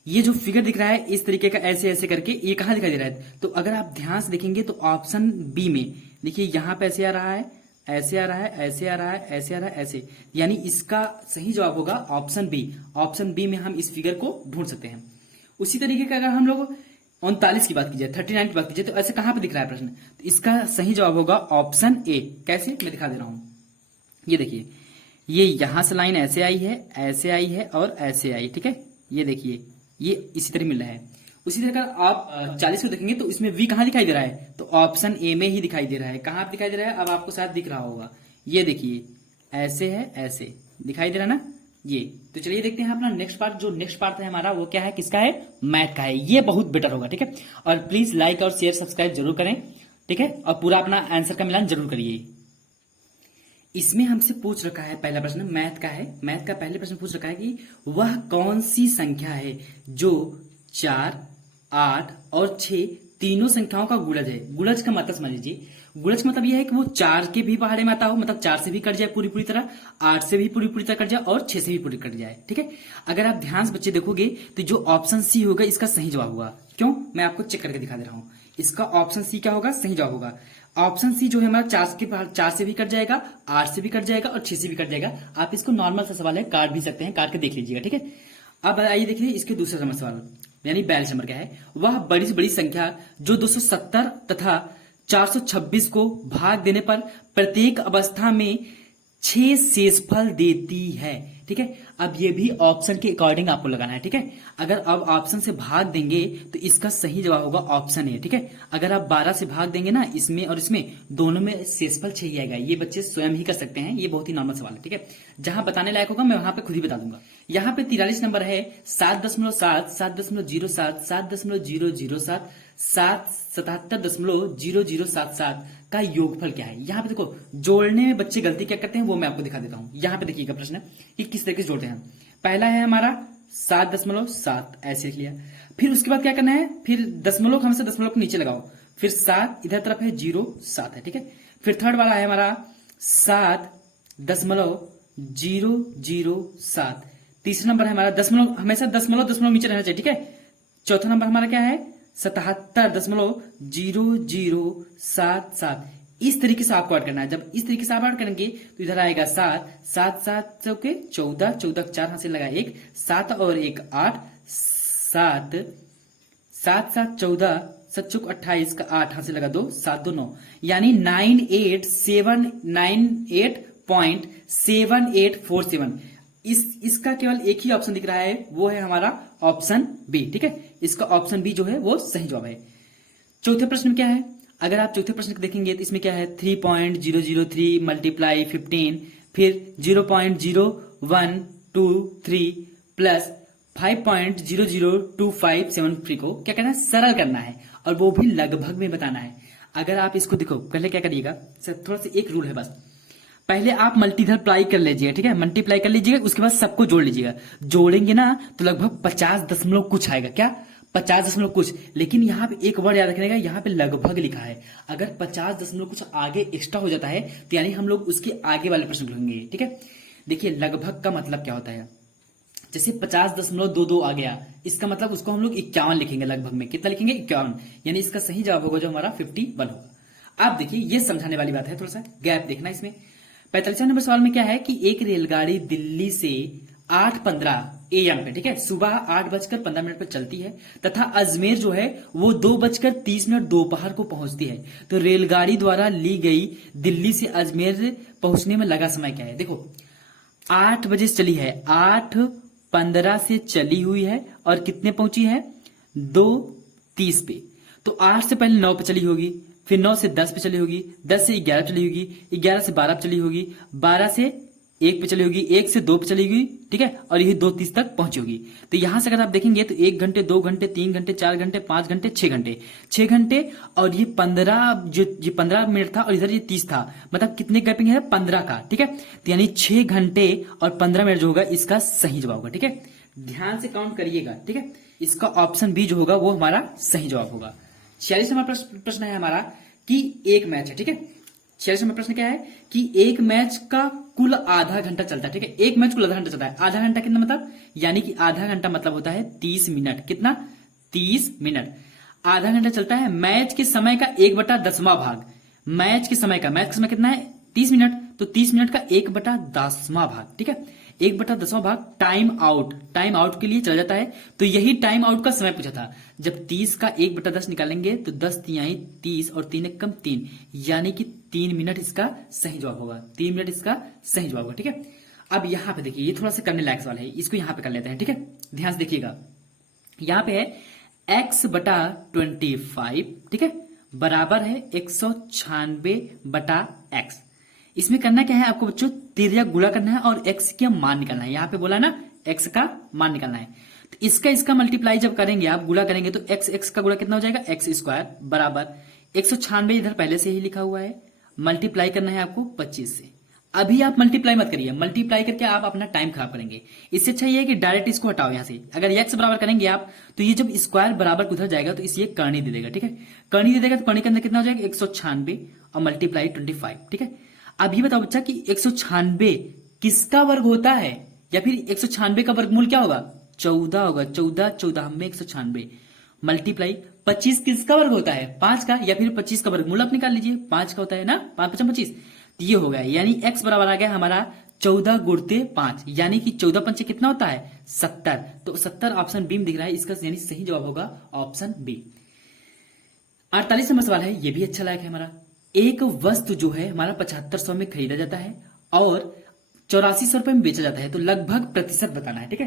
ये जो फिगर दिख रहा है इस तरीके का ऐसे ऐसे करके, ये कहां दिखाई दे रहा है, तो अगर आप ध्यान से देखेंगे तो ऑप्शन बी में देखिए, यहां पे ऐसे आ रहा है, ऐसे आ रहा है, ऐसे आ रहा है, ऐसे आ रहा है, ऐसे, यानी इसका सही जवाब होगा ऑप्शन बी। ऑप्शन बी में हम इस फिगर को ढूंढ सकते हैं। उसी तरीके का अगर हम लोग 39 की बात की जाए, 39 की बात की जाए, तो ऐसे कहां पे दिख रहा है प्रश्न, तो इसका सही जवाब होगा ऑप्शन ए। कैसे? मैं दिखा दे रहा हूं, ये देखिए, ये यहां से लाइन ऐसे आई है, ऐसे आई है और ऐसे आई। ठीक है, ये देखिए ये इसी तरह मिल रहा है। उसी तरह अगर आप 40 को देखेंगे तो इसमें वी कहां दिखाई दे रहा है, तो ऑप्शन ए में ही दिखाई दे रहा है। कहां दिखाई दे रहा है, अब आपको शायद दिख रहा होगा, ये देखिए ऐसे है, ऐसे दिखाई दे रहा है ना ये। तो चलिए देखते हैं अपना नेक्स्ट पार्ट। जो नेक्स्ट पार्ट है हमारा वो क्या है, किसका है? मैथ का है। ये बहुत बेटर होगा। ठीक है, और प्लीज लाइक और शेयर सब्सक्राइब जरूर करें। ठीक है, और पूरा अपना आंसर का मिलान जरूर करिए। इसमें हमसे पूछ रखा है, पहला प्रश्न मैथ का है, मैथ का पहले प्रश्न पूछ रखा है कि वह कौन सी संख्या है जो 4, 8 और 6 तीनों संख्याओं का गुणज है। गुणज का मतलब समझ लीजिए, गुणज का मतलब यह है कि वो 4 के भी पहाड़े में आता हो, मतलब 4 से भी कट जाए पूरी पूरी तरह, 8 से भी पूरी पूरी तरह कट जाए और 6 से भी पूरी कट जाए। ठीक है, अगर आप ध्यान से बच्चे देखोगे तो जो ऑप्शन सी होगा इसका सही जवाब होगा। क्यों? मैं आपको चेक करके दिखा दे रहा हूं। इसका ऑप्शन सी क्या होगा? सही जवाब होगा। ऑप्शन सी जो है हमारा 4 से भी कट जाएगा, 8 से भी कट जाएगा और 6 से भी कट जाएगा। आप इसको नॉर्मल सा सवाल है, काट भी सकते हैं, काट के देख लीजिएगा। ठीक है, अब आइए देखिए इसके दूसरा नंबर सवाल, यानी 42 नंबर क्या है। वह बड़ी से बड़ी संख्या जो 270 तथा 426 को भाग देने पर प्रत्येक अवस्था में 6 शेषफल देती है। ठीक है, अब ये भी ऑप्शन के अकॉर्डिंग आपको लगाना है। ठीक है, अगर अब ऑप्शन से भाग देंगे तो इसका सही जवाब होगा ऑप्शन ए। ठीक है, अगर आप 12 से भाग देंगे ना, इसमें और इसमें दोनों में शेषफल 6 ही आएगा। ये बच्चे स्वयं ही कर सकते हैं, ये बहुत ही नॉर्मल सवाल है। ठीक है, जहां बताने लायक होगा मैं वहां पे खुद ही बता दूंगा। यहाँ पे 43 नंबर है 7.7, 7.07, 7.007, 77.0077 का योगफल क्या है। यहाँ पे देखो जोड़ने में बच्चे गलती क्या करते हैं वो मैं आपको दिखा देता हूँ। यहाँ पे देखिएगा प्रश्न कि किस तरीके से जोड़ते हैं। पहला है हमारा 7.7, ऐसे लिख लिया, फिर उसके बाद क्या करना है, फिर दशमलव हमेशा दशमलव को नीचे लगाओ, फिर 7 इधर तरफ है 0.7 है। ठीक है, फिर थर्ड वाला है हमारा 7.007, तीसरा नंबर है हमारा दशमलव, हमेशा दशमलव नीचे रहना चाहिए। ठीक है, चौथा नंबर हमारा क्या है 77.0077। इस तरीके से आपको ऐड करना है। जब इस तरीके से आप ऐड करेंगे तो इधर आएगा 7, 7 7 चौके 14, 14 4 हाथ से लगा 1, 7 और 1 8, 7 7 7 14, 7 चौक 28 का 8 हाथ से लगा 2, 7 2 9, यानी 9878.7847। इसका केवल एक ही ऑप्शन दिख रहा है, वो है हमारा ऑप्शन बी। ठीक है, इसका ऑप्शन बी जो है वो सही जवाब है। चौथे प्रश्न में क्या है, अगर आप चौथे प्रश्न को देखेंगे तो इसमें क्या है 3.003 मल्टीप्लाई 15, फिर 0.00123 प्लस 5.00257 को क्या करना है, सरल करना है, और वो भी लगभग में बताना है। अगर आप इसको देखो पहले क्या करिएगा, थोड़ा सा एक रूल है बस, पहले आप मल्टीप्लाई कर लीजिएगा। ठीक है, मल्टीप्लाई कर लीजिएगा, उसके बाद सबको जोड़ लीजिएगा। जोड़ेंगे ना तो लगभग 50 दशमलव कुछ आएगा। क्या 50 दशमलव कुछ, लेकिन यहाँ पे एक वर्ड याद रखने का, यहाँ पे लगभग लिखा है। अगर 50 दशमलव कुछ आगे एक्स्ट्रा हो जाता है तो यानी हम लोग उसके आगे वाले प्रश्न को लेंगे, ठीक है। देखिए लगभग का मतलब क्या होता है, जैसे 50.22 आ गया, इसका मतलब उसको हम लोग 51 लिखेंगे, लगभग में कितना लिखेंगे 51, यानी इसका सही जवाब होगा जो हमारा 51 होगा। आप देखिए ये समझाने वाली बात है, थोड़ा सा गैप देखना इसमें। 45 नंबर सवाल में क्या है कि एक रेलगाड़ी दिल्ली से 8:15 AM पे, ठीक है, सुबह 8:15 पर चलती है तथा अजमेर जो है वो 2:30 दोपहर को पहुंचती है। तो रेलगाड़ी द्वारा ली गई दिल्ली से अजमेर पहुंचने में लगा समय क्या है। देखो 8 बजे से चली है, 8:15 से चली हुई है और कितने पहुंची है 2:30 पे। तो 8 से पहले 9 पे चली होगी, फिर 9 से 10 पे चली होगी, 10 से 11 चली होगी, 11 से 12 पे चली होगी, 12 से 1 पे चली होगी, 1 से 2 पे चली होगी, ठीक है, और यही 2:30 तक पहुंची होगी। तो यहां से अगर आप देखेंगे तो 1 घंटे, 2 घंटे, 3 घंटे, 4 घंटे, 5 घंटे, 6 घंटे, 6 घंटे, और ये 15 जो ये 15 मिनट था और इधर ये 30 था, मतलब कितने गैपिंग है 15 का, ठीक है। तो यानी 6 घंटे और 15 मिनट जो होगा इसका सही जवाब होगा, ठीक है। ध्यान से काउंट करिएगा, ठीक है। इसका ऑप्शन बी जो होगा वो हमारा सही जवाब होगा। 46 नंबर प्रश्न है हमारा कि एक मैच है, ठीक है। 46 नंबर प्रश्न क्या है कि एक मैच का कुल आधा घंटा चलता है, ठीक है। एक मैच कुल आधा घंटा चलता है, आधा घंटा कितना मतलब, यानी कि आधा घंटा मतलब होता है 30 मिनट, कितना 30 मिनट आधा घंटा चलता है। मैच के समय का 1/10वां भाग, मैच के समय कितना है 30 मिनट, तो 30 मिनट का 1/10वां भाग, ठीक है, 1/10वां भाग टाइम आउट के लिए चला जाता है। तो यही टाइम आउट का समय पूछा था। जब 30 का 1/10 निकालेंगे तो 10 तिहाई 30 और 3 कम 3, यानी कि 3 मिनट इसका सही जवाब होगा, 3 मिनट इसका सही जवाब होगा, ठीक है। अब यहां पे देखिए ये थोड़ा सा करने लायक सवाल है, इसको यहां पे कर लेते हैं, ठीक है। ध्यान से देखिएगा, यहां पे है x/25, ठीक है, बराबर है 196/x। इसमें करना क्या है आपको बच्चों, तिर्यक गुणा करना है और x का मान निकालना है। यहां पे बोला ना x का मान निकालना है, तो इसका मल्टीप्लाई जब करेंगे आप, गुणा करेंगे तो x का गुणा कितना हो जाएगा x² बराबर 196, इधर पहले से ही लिखा हुआ है, मल्टीप्लाई करना है आपको 25 से। अभी आप मल्टीप्लाई मत करिए, मल्टीप्लाई करके आप अपना टाइम खराब करेंगे। इससे अच्छा ये है कि डायरेक्ट इसको हटाओ यहां से। अगर x बराबर करेंगे आप तो ये जब स्क्वायर बराबर उधर जाएगा तो इसे करनी दे देगा, ठीक है। करनी दे देगा तो करनी के अंदर कितना हो जाएगा 196 और मल्टीप्लाई 25, ठीक है। अब ये बताओ बच्चा कि 196 किसका वर्ग होता है, या फिर 196 का वर्गमूल क्या होगा 14 होगा, 14 में 196 मल्टीप्लाई 25 किसका वर्ग होता है 5 का, या फिर 25 का वर्गमूल आप निकाल लीजिए, 5 का होता है ना, 5 5 25, तो ये हो गया, यानी x बराबर आ गया हमारा 14 गुणते 5, यानी कि 14 पंचे कितना होता है 70। तो 70 ऑप्शन बी में दिख रहा है, इसका यानी सही जवाब होगा ऑप्शन बी। 48 नंबर सवाल है, ये भी अच्छा लायक है हमारा। एक वस्तु जो है हमारा 7500 में खरीदा जाता है और 8400 रुपए में बेचा जाता है, तो लगभग प्रतिशत बताना है, ठीक है,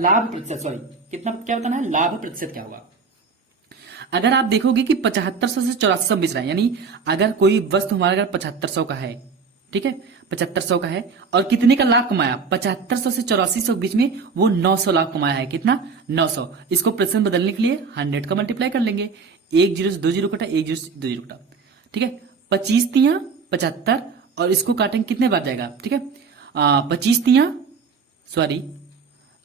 लाभ प्रतिशत, सॉरी कितना क्या बताना है, लाभ प्रतिशत क्या होगा। अगर आप देखोगे कि 7500 से 8400 बेच रहा है, यानी अगर कोई वस्तु हमारा अगर 7500 का है, ठीक है, 7500 का है और कितने का लाभ कमाया 7500 से 8400 के बीच में वो 900 लाभ कमाया है, कितना 900। इसको प्रतिशत बदलने के लिए 100 का मल्टीप्लाई कर लेंगे, 1 0 से 2 0 कटा, 1 0 से 2 0 कटा, ठीक है, 25 तिया 75 और इसको काटेंगे कितने बार जाएगा, ठीक है, 25 तिया सॉरी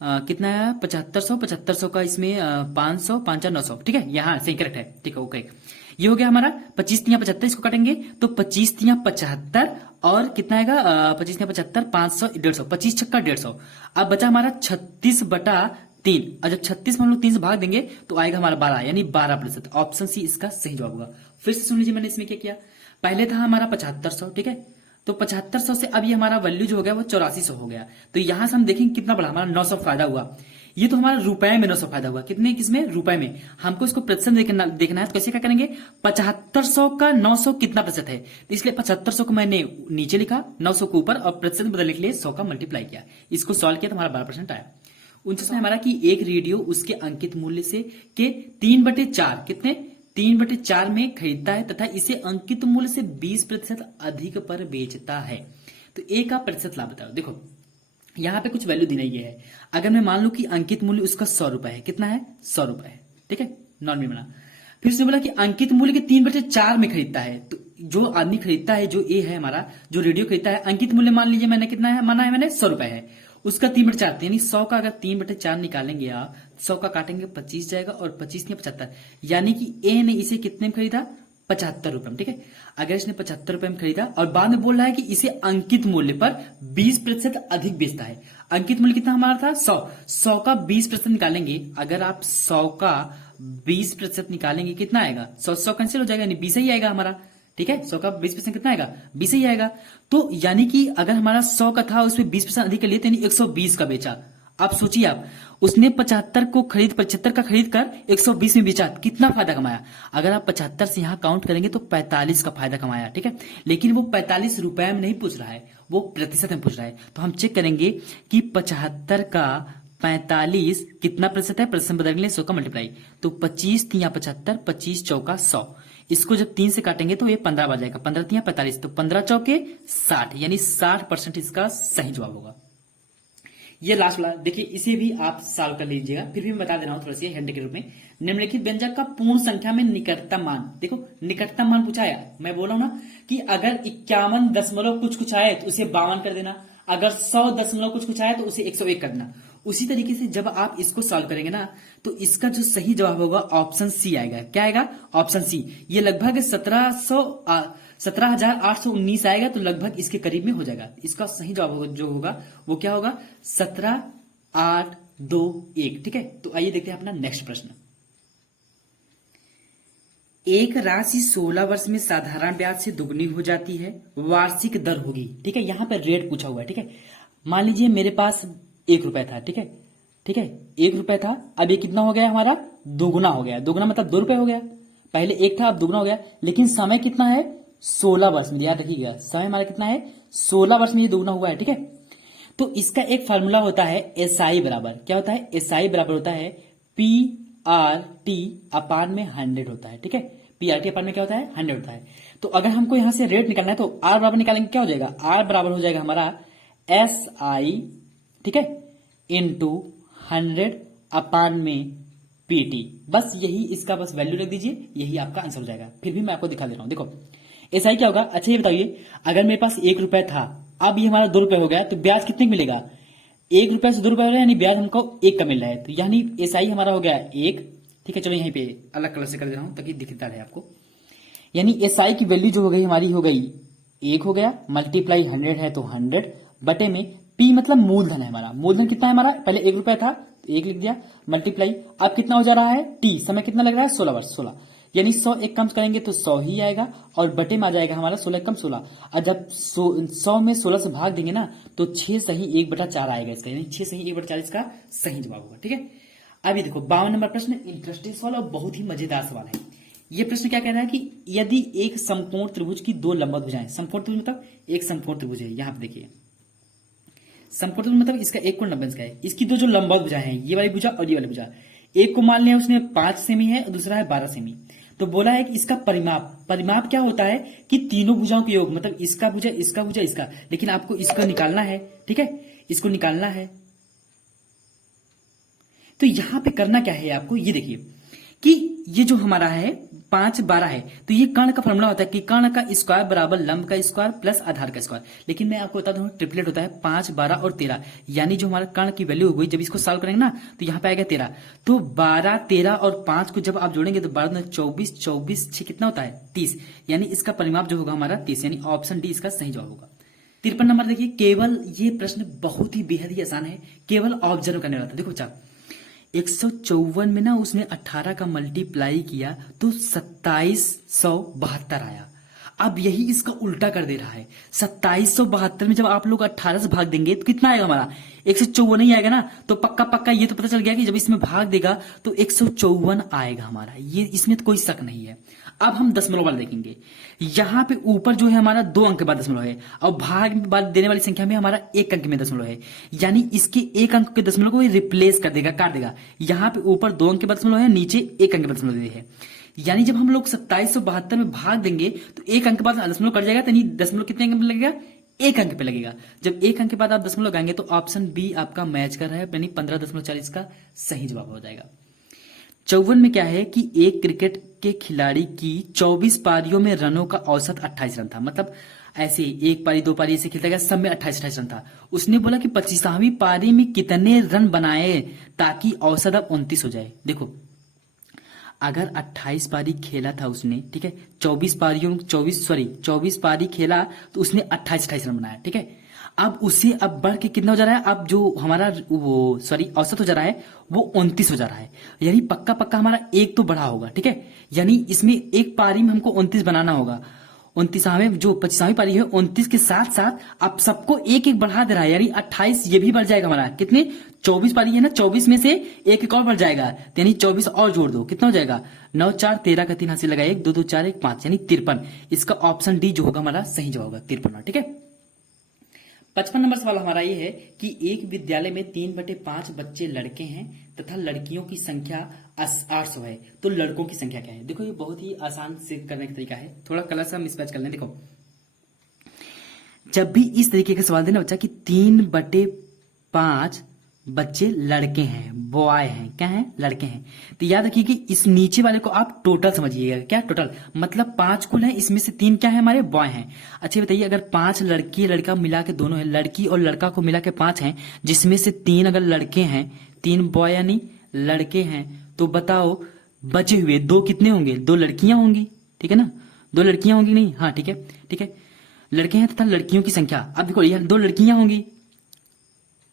कितना है 7500 का इसमें 500 5 900, ठीक है, यहाँ सही करेक्ट है, ठीक है, ओके। ये हो गया हमारा 25 तिया 75, इसको काटेंगे तो 25 तिया 75 और कितना आएगा 25 तिया 75 500 150, 25 छक्का 150। अब बचा हमारा 36/3, और जब 36 में हम लोग 3 से भाग देंगे तो आएगा हमारा 12, यानी 12%। ऑप्शन सी इसका सही जवाब होगा। फिर से सुन लीजिए मैंने इसमें क्या किया, पहले था हमारा 7500, ठीक है, तो 7500 से अब ये हमारा वैल्यू जो हो गया वो 8400 हो गया। तो यहां से हम देखेंगे कितना बढ़ा, हमारा 900 फायदा हुआ। ये तो हमारा रुपए में 900 फायदा हुआ, कितने किसमें रुपए में। हमको इसको प्रतिशत देखना है, तो कैसे क्या करेंगे 7500 का 900 कितना प्रतिशत है, तो इसलिए 7500 को मैंने नीचे लिखा, 900 को ऊपर, और प्रतिशत बदलने के लिए 100 का मल्टीप्लाई किया, इसको सॉल्व किया तो हमारा 12% आया। 49 में हमारा कि एक रेडियो उसके अंकित मूल्य से के 3/4 कितने 3/4 में खरीदता है तथा इसे अंकित मूल्य से 20% अधिक पर बेचता है, तो ए का प्रतिशत लाभ बताओ। देखो यहां पे कुछ वैल्यू देना ही है। अगर मैं मान लू कि अंकित मूल्य उसका 100 रुपए है, कितना है 100 रुपए है, ठीक है, नॉर्मल बना। फिर उसने बोला कि अंकित मूल्य के 3/4 में खरीदता है, तो जो आदमी खरीदता है, जो ए है हमारा, जो रेडियो खरीदता है, अंकित मूल्य मान लीजिए मैंने कितना है माना है मैंने 100 रुपए है, उसका 3/4 यानी 100 का अगर 3/4 निकालेंगे आप, 100 का काटेंगे 25 जाएगा और 25 नहीं 75, यानी कि ए ने इसे कितने में खरीदा, 75 रुपए में। ठीक है, अगर इसने 75 रुपए में खरीदा और बाद में बोल रहा है कि इसे अंकित मूल्य पर 20% अधिक बेचता है। अंकित मूल्य कितना हमारा था, 100। 100 का 20% निकालेंगे, अगर आप 100 का 20% निकालेंगे कितना आएगा, 100 कैंसिल हो जाएगा, यानी 20 ही आएगा हमारा। ठीक है, 100 का 20% कितना आएगा, 20 ही आएगा। तो यानी कि अगर हमारा 100 का था उसमें 20% अधिक के लिए तो यानी 120 का बेचा। आप सोचिए, आप उसने 75 का खरीद कर 120 में बेचा, कितना फायदा कमाया। अगर आप 75 से यहां काउंट करेंगे तो 45 का फायदा कमाया। ठीक है, लेकिन वो 45 रुपए में नहीं पूछ रहा है, वो प्रतिशत में पूछ रहा है। तो हम चेक करेंगे कि 75 का 45 कितना प्रतिशत है, प्रतिशत बदलने 100 का मल्टीप्लाई, तो 25 तिया 75, 25 चौका 100, इसको जब 3 से काटेंगे तो ये 15 बच जाएगा, 15 तिया 45, तो 15 चौके 60, यानी 60% इसका सही जवाब होगा। ये लास्ट वाला देखिए, इसे भी आप सॉल्व कर लीजिएगा, फिर भी मैं बता दे रहा हूं थोड़ा सा घंटे के रूप में। निम्नलिखित व्यंजक का पूर्ण संख्या में निकटतम मान, देखो निकटतम मान पूछा है, मैं बोल रहा हूं ना कि अगर 51 दशमलव कुछ आए तो उसे 52 कर देना, अगर 100 दशमलव कुछ आए तो उसे 101 कर देना। उसी तरीके से जब आप इसको सॉल्व करेंगे ना तो इसका जो सही जवाब होगा ऑप्शन सी आएगा। क्या आएगा, ऑप्शन सी। ये लगभग 17,819 आएगा, तो लगभग इसके करीब में हो जाएगा। इसका सही जवाब होगा जो होगा वो क्या होगा, 17,821। ठीक है, तो आइए देखते हैं अपना नेक्स्ट प्रश्न। एक राशि 16 वर्ष में साधारण ब्याज से दुगनी हो जाती है, वार्षिक दर होगी। ठीक है, यहां पर रेट पूछा हुआ है। ठीक है, मान लीजिए मेरे पास 1 रुपए था। ठीक है, ठीक है, 1 रुपए था, अब ये कितना हो गया हमारा, दोगुना हो गया। दोगुना मतलब 2 रुपए हो गया, पहले 1 था अब दुगुना हो गया। लेकिन समय कितना है, 16 वर्ष में, याद रखिएगा समय हमारा कितना है, 16 वर्ष में ये दोगुना हुआ है। ठीक है, तो इसका एक फार्मूला होता है एसआई बराबर, क्या होता है, एसआई बराबर होता है PRT अपान में 100 होता है। ठीक है, PRT अपान में क्या होता है, 100 होता है। तो अगर हमको यहां से रेट निकालना है तो R बराबर निकालेंगे, क्या हो जाएगा, R बराबर हो जाएगा हमारा SI, ठीक है, इंटू 100 अपान में PT। बस यही इसका बस वैल्यू रख दीजिए, यही आपका आंसर हो जाएगा। फिर भी मैं आपको दिखा दे रहा हूं, देखो एसआई क्या होगा। अच्छा ये बताइए, अगर मेरे पास 1 रुपए था, अब ये हमारा 2 रुपए हो गया, तो ब्याज कितने का मिलेगा, 1 रुपए से 2 रुपए हो रहा है, यानी ब्याज हमको 1 का मिल रहा है। तो यानी एसआई हमारा हो गया 1। ठीक है, चलो यहीं पे अलग कलर से कर दे रहा हूं ताकि दिखता रहे आपको। यानी एसआई की वैल्यू जो हो गई हमारी हो गई 1 हो गया, मल्टीप्लाई 100 है तो 100 बटे में पी मतलब मूलधन है हमारा। मूलधन कितना है हमारा, पहले 1 रुपया था तो 1 लिख दिया, मल्टीप्लाई अब कितना हो जा रहा है, टी समय कितना लग रहा है, 16 वर्ष, 16, यानी 100 एक कम करेंगे तो 100 ही आएगा, और बटे में आ जाएगा हमारा 16 कम 16। और जब 100 में 16 से भाग देंगे ना तो 6 सही 1/4 आएगा इसका, यानी 6 सही 1/4 इसका सही जवाब होगा। ठीक है, अभी देखो 52 नंबर प्रश्न, इंटरेस्टिंग सवाल और बहुत ही मजेदार सवाल है। ये प्रश्न क्या कह रहा है कि यदि एक समकोण त्रिभुज की 2 लंबवत भुजाएं, समकोण त्रिभुज मतलब एक समकोण त्रिभुज है, यहां पे देखिए समकोण त्रिभुज मतलब इसका एक कोण 90 का है, इसकी 2 जो लंबवत भुजाएं हैं, ये वाली भुजा और ये वाली भुजा, एक को मान लिया उसने 5 सेमी है और दूसरा है 12 सेमी। तो बोला है कि इसका परिमाप क्या होता है कि तीनों भुजाओं के योग, मतलब इसका भुजा इसका भुजा इसका, लेकिन आपको इसको निकालना है। ठीक है, इसको निकालना है। तो यहां पे करना क्या है आपको, ये देखिए कि ये जो हमारा है 5 12 है, तो ये कर्ण का फॉर्मूला होता है कि कर्ण का स्क्वायर बराबर लंब का स्क्वायर प्लस आधार का स्क्वायर। लेकिन मैं आपको बता दूं ट्रिपलेट होता है 5 12 और 13, यानी जो हमारा कर्ण की वैल्यू हो गई, जब इसको सॉल्व करेंगे ना तो यहां पे आएगा 13। तो 12 13 और 5 को जब आप जोड़ेंगे तो 12 24 24 6 कितना होता है 30, यानी इसका परिमाप जो होगा हमारा 30, यानी ऑप्शन डी इसका सही जवाब होगा। 53 नंबर देखिए, केवल ये प्रश्न बहुत ही बेहद ही आसान है, केवल ऑब्जर्व करने वाला था। देखो बच्चा 154 में ना उसने 18 का मल्टीप्लाई किया तो 2772 आया। अब यही इसका उल्टा कर दे रहा है, 2772 में जब आप लोग 18 से भाग देंगे तो कितना आएगा हमारा, 154 नहीं आएगा ना। तो पक्का पक्का ये तो पता चल गया कि जब इसमें भाग देगा तो 154 आएगा हमारा, ये इसमें तो कोई शक नहीं है। अब हम दशमलव वाला देखेंगे, यहां पे ऊपर जो है हमारा 2 अंक के बाद दशमलव है, और भाग देने वाली संख्या में हमारा 1 अंक में दशमलव है, यानी इसके 1 अंक के दशमलव को रिप्लेस कर देगा, काट देगा। यहां पे ऊपर 2 अंक के बाद दशमलव है, नीचे 1 अंक के बाद दशमलव है, यानी जब हम लोग 2772 में भाग देंगे तो 1 अंक के बाद दशमलव कट जाएगा, यानी दशमलव कितने अंक में लगेगा, 1 अंक पे लगेगा। जब 1 अंक के बाद आप दशमलव लगाएंगे तो ऑप्शन बी आपका मैच कर रहा है, यानी 15.40 का सही जवाब हो जाएगा। 54 में क्या है कि एक क्रिकेट के खिलाड़ी की 24 पारियों में रनों का औसत 28 रन था, मतलब ऐसे एक पारी दो पारी ऐसे खेलता गया, सब में 28-28 रन था। उसने बोला कि 25वीं पारी में कितने रन बनाए ताकि औसत अब 29 हो जाए। देखो अगर 28 पारी खेला था उसने, ठीक है, 24 पारी खेला तो उसने 28-28 रन बनाया, ठीक है। अब उसे अब बढ़ के कितना हो जा रहा है, अब जो हमारा वो औसत हो जा रहा है वो 29 हो जा रहा है, यानी पक्का पक्का हमारा एक तो बढ़ा होगा, ठीक है। यानी इसमें एक पारी में हमको 29 बनाना होगा। 29वें जो 25वीं पारी है 29 के साथ साथ अब सबको एक एक बढ़ा दे रहा है, यानी 28 ये भी बढ़ जाएगा हमारा। कितने 24 पारी है ना, 24 में से एक एक और बढ़ जाएगा, तो यानी 24 और जोड़ दो, कितना हो जाएगा 9 4 13 का 3 हाथ से लगा 1 2 2 4 1 5 यानी 53। इसका ऑप्शन डी जो होगा हमारा सही जवाब होगा 53, ठीक है। 55 नंबर सवाल हमारा ये है कि एक विद्यालय में 3/5 बच्चे लड़के हैं तथा लड़कियों की संख्या 800 है, तो लड़कों की संख्या क्या है। देखो ये बहुत ही आसान से करने का तरीका है, थोड़ा कलर सा मिसमैच कर लें। देखो जब भी इस तरीके का सवाल देना बच्चा कि 3/5 बच्चे लड़के हैं, बॉय हैं, क्या हैं, लड़के हैं, तो याद रखिए कि इस नीचे वाले को आप टोटल समझिएगा। क्या टोटल मतलब 5 कुल है, इसमें से 3 क्या है हमारे बॉय हैं। अच्छा बताइए अगर 5 लड़की लड़का मिला के दोनों है, लड़की और लड़का को मिला के 5 हैं, जिसमें से 3 अगर लड़के हैं 3 बॉय यानी लड़के हैं, तो बताओ बचे हुए 2 कितने होंगे, 2 लड़कियां होंगी, ठीक है ना, 2 लड़कियां होंगी नहीं, हाँ ठीक है, ठीक है। लड़के हैं तथा लड़कियों की संख्या, अब देखो यार 2 लड़कियां होंगी,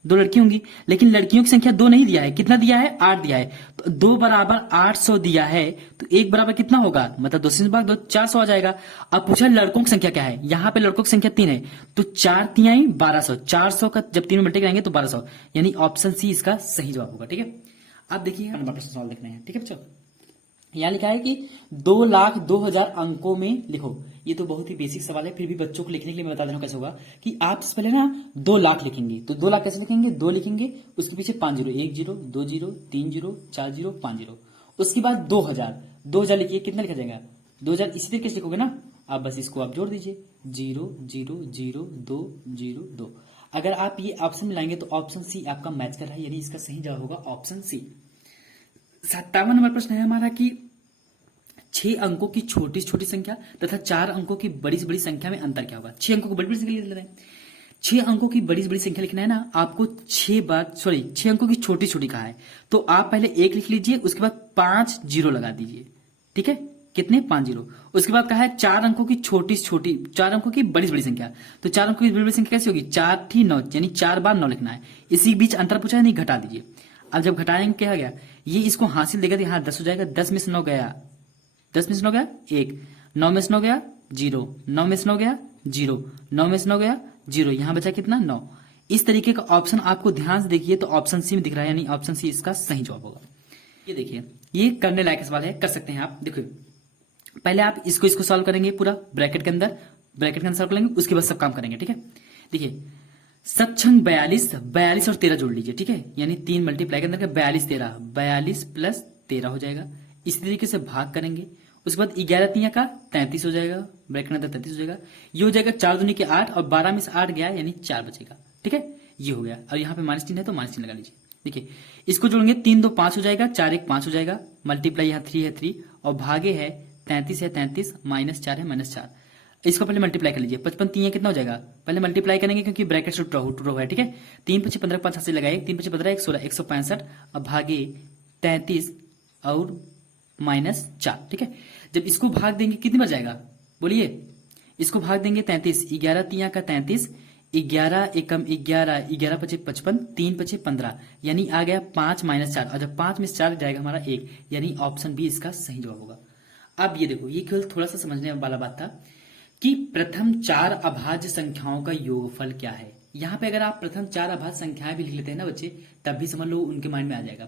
2 लड़की होंगी, लेकिन लड़कियों की संख्या 2 नहीं दिया है, कितना दिया है 8 दिया है, तो 2 बराबर 800 दिया है, तो 1 बराबर कितना होगा, मतलब 2 से भाग 2 400 आ जाएगा। अब पूछा लड़कों की संख्या क्या है, यहाँ पे लड़कों की संख्या 3 है, तो 4 तिहाई 1200, 400 का जब 3 में मल्टीप्लाई करेंगे तो 1200, यानी ऑप्शन सी इसका सही जवाब होगा, ठीक है। अब देखिए नंबर प्रश्न सवाल देखने हैं, ठीक है बच्चों। यहाँ लिखा है कि 2,02,000 अंकों में लिखो। ये तो बहुत ही बेसिक सवाल है, फिर भी बच्चों को लिखने के लिए मैं बता दे रहा हूँ कैसे होगा कि आप इससे पहले ना 2 लाख लिखेंगे, तो 2 लाख कैसे लिखेंगे, 2 लिखेंगे, उसके पीछे 5 zero, 1 zero 2 zero 3 zero 4 zero 5 zero, उसके बाद 2,000 लिखिए, कितना लिखा जाएगा 2,000, इसी तरीके से लिखोगे ना आप, बस इसको आप जोड़ दीजिए 0 0 0 2 0 2। अगर आप ये ऑप्शन मिलाएंगे तो ऑप्शन सी आपका मैच कर रहा है, यानी इसका सही जवाब होगा ऑप्शन सी। 57 नंबर प्रश्न है हमारा कि 6 अंकों की छोटी छोटी संख्या तथा 4 अंकों की बड़ी से बड़ी संख्या में अंतर क्या होगा। 6 अंकों की बड़ी बड़ी संख्या लिख लेते हैं, 6 अंकों की बड़ी से बड़ी संख्या लिखना है ना आपको, 6 अंकों की छोटी छोटी कहा है, तो आप पहले 1 लिख लीजिए, उसके बाद 5 जीरो लगा दीजिए, ठीक है, कितने 5 जीरो। उसके बाद कहा है 4 अंकों की छोटी छोटी, 4 अंकों की बड़ी से बड़ी संख्या, तो 4 अंकों की बड़ी बड़ी संख्या कैसी होगी, 4 थी 9, यानी 4 बार 9 लिखना है। इसी बीच अंतर पूछा है नहीं, घटा दीजिए। अब जब घटाएंगे क्या गया, ये इसको हासिल देगा तो यहाँ 10 हो जाएगा, 10 में से 9 गया, 10 में से 9 गया 1, 9 में से 9 गया 0, 9 में से 9 गया 0, 9 में से 9 गया 0, यहां बचा कितना 9। इस तरीके का ऑप्शन आपको ध्यान से देखिए तो ऑप्शन सी में दिख रहा है, यानी ऑप्शन सी इसका सही जवाब होगा। ये देखिए ये करने लायक सवाल है, कर सकते हैं आप। देखिए पहले आप इसको सॉल्व करेंगे पूरा ब्रैकेट के अंदर सॉल्व करेंगे, उसके बाद सब काम करेंगे, ठीक है। देखिए सक्षम 42 और 13 जोड़ लीजिए, ठीक है, यानी 3 मल्टीप्लाई के अंदर 42 प्लस 13 हो जाएगा। इसी तरीके से भाग करेंगे, उसके बाद 11 तिया का 33 हो जाएगा, ब्रैकेट में 33 हो जाएगा, ये हो जाएगा 4 दूनी के 8 और 12 में से 8 गया यानी 4 बचेगा, ठीक है, ये हो गया। और यहाँ पे माइनस चिन्ह है तो माइनस चिन्ह लगा लीजिए। देखिए इसको जोड़ेंगे 3 2 5 हो जाएगा, 4 1 5 हो जाएगा, मल्टीप्लाई यहाँ 3 है 3 और भागे है 33 है 33, -4 है -4। इसको पहले मल्टीप्लाई कर लीजिए, 55 3 कितना हो जाएगा, पहले मल्टीप्लाई करेंगे क्योंकि ब्रैकेट से टू रो है, ठीक है। 3 5 15 5 से लगाए, 3 5 15 1 16 165 और भागे 33 और -4, ठीक है। जब इसको भाग देंगे कितनी बच जाएगा बोलिए, इसको भाग देंगे 33, 11 तिया का 33, 11 एकम 11, 11 पचे 55, 3 पचे 15, यानी आ गया 5 -4, और जब 5 में से 4 जाएगा हमारा 1, यानी ऑप्शन बी इसका सही जवाब होगा। अब ये देखो ये केवल थोड़ा सा समझने वाला बात था कि प्रथम 4 अभाज्य संख्याओं का योगफल क्या है। यहाँ पे अगर आप प्रथम 4 अभाज्य संख्याएं भी लिख लेते हैं ना बच्चे, तब भी समझ लो उनके माइंड में आ जाएगा।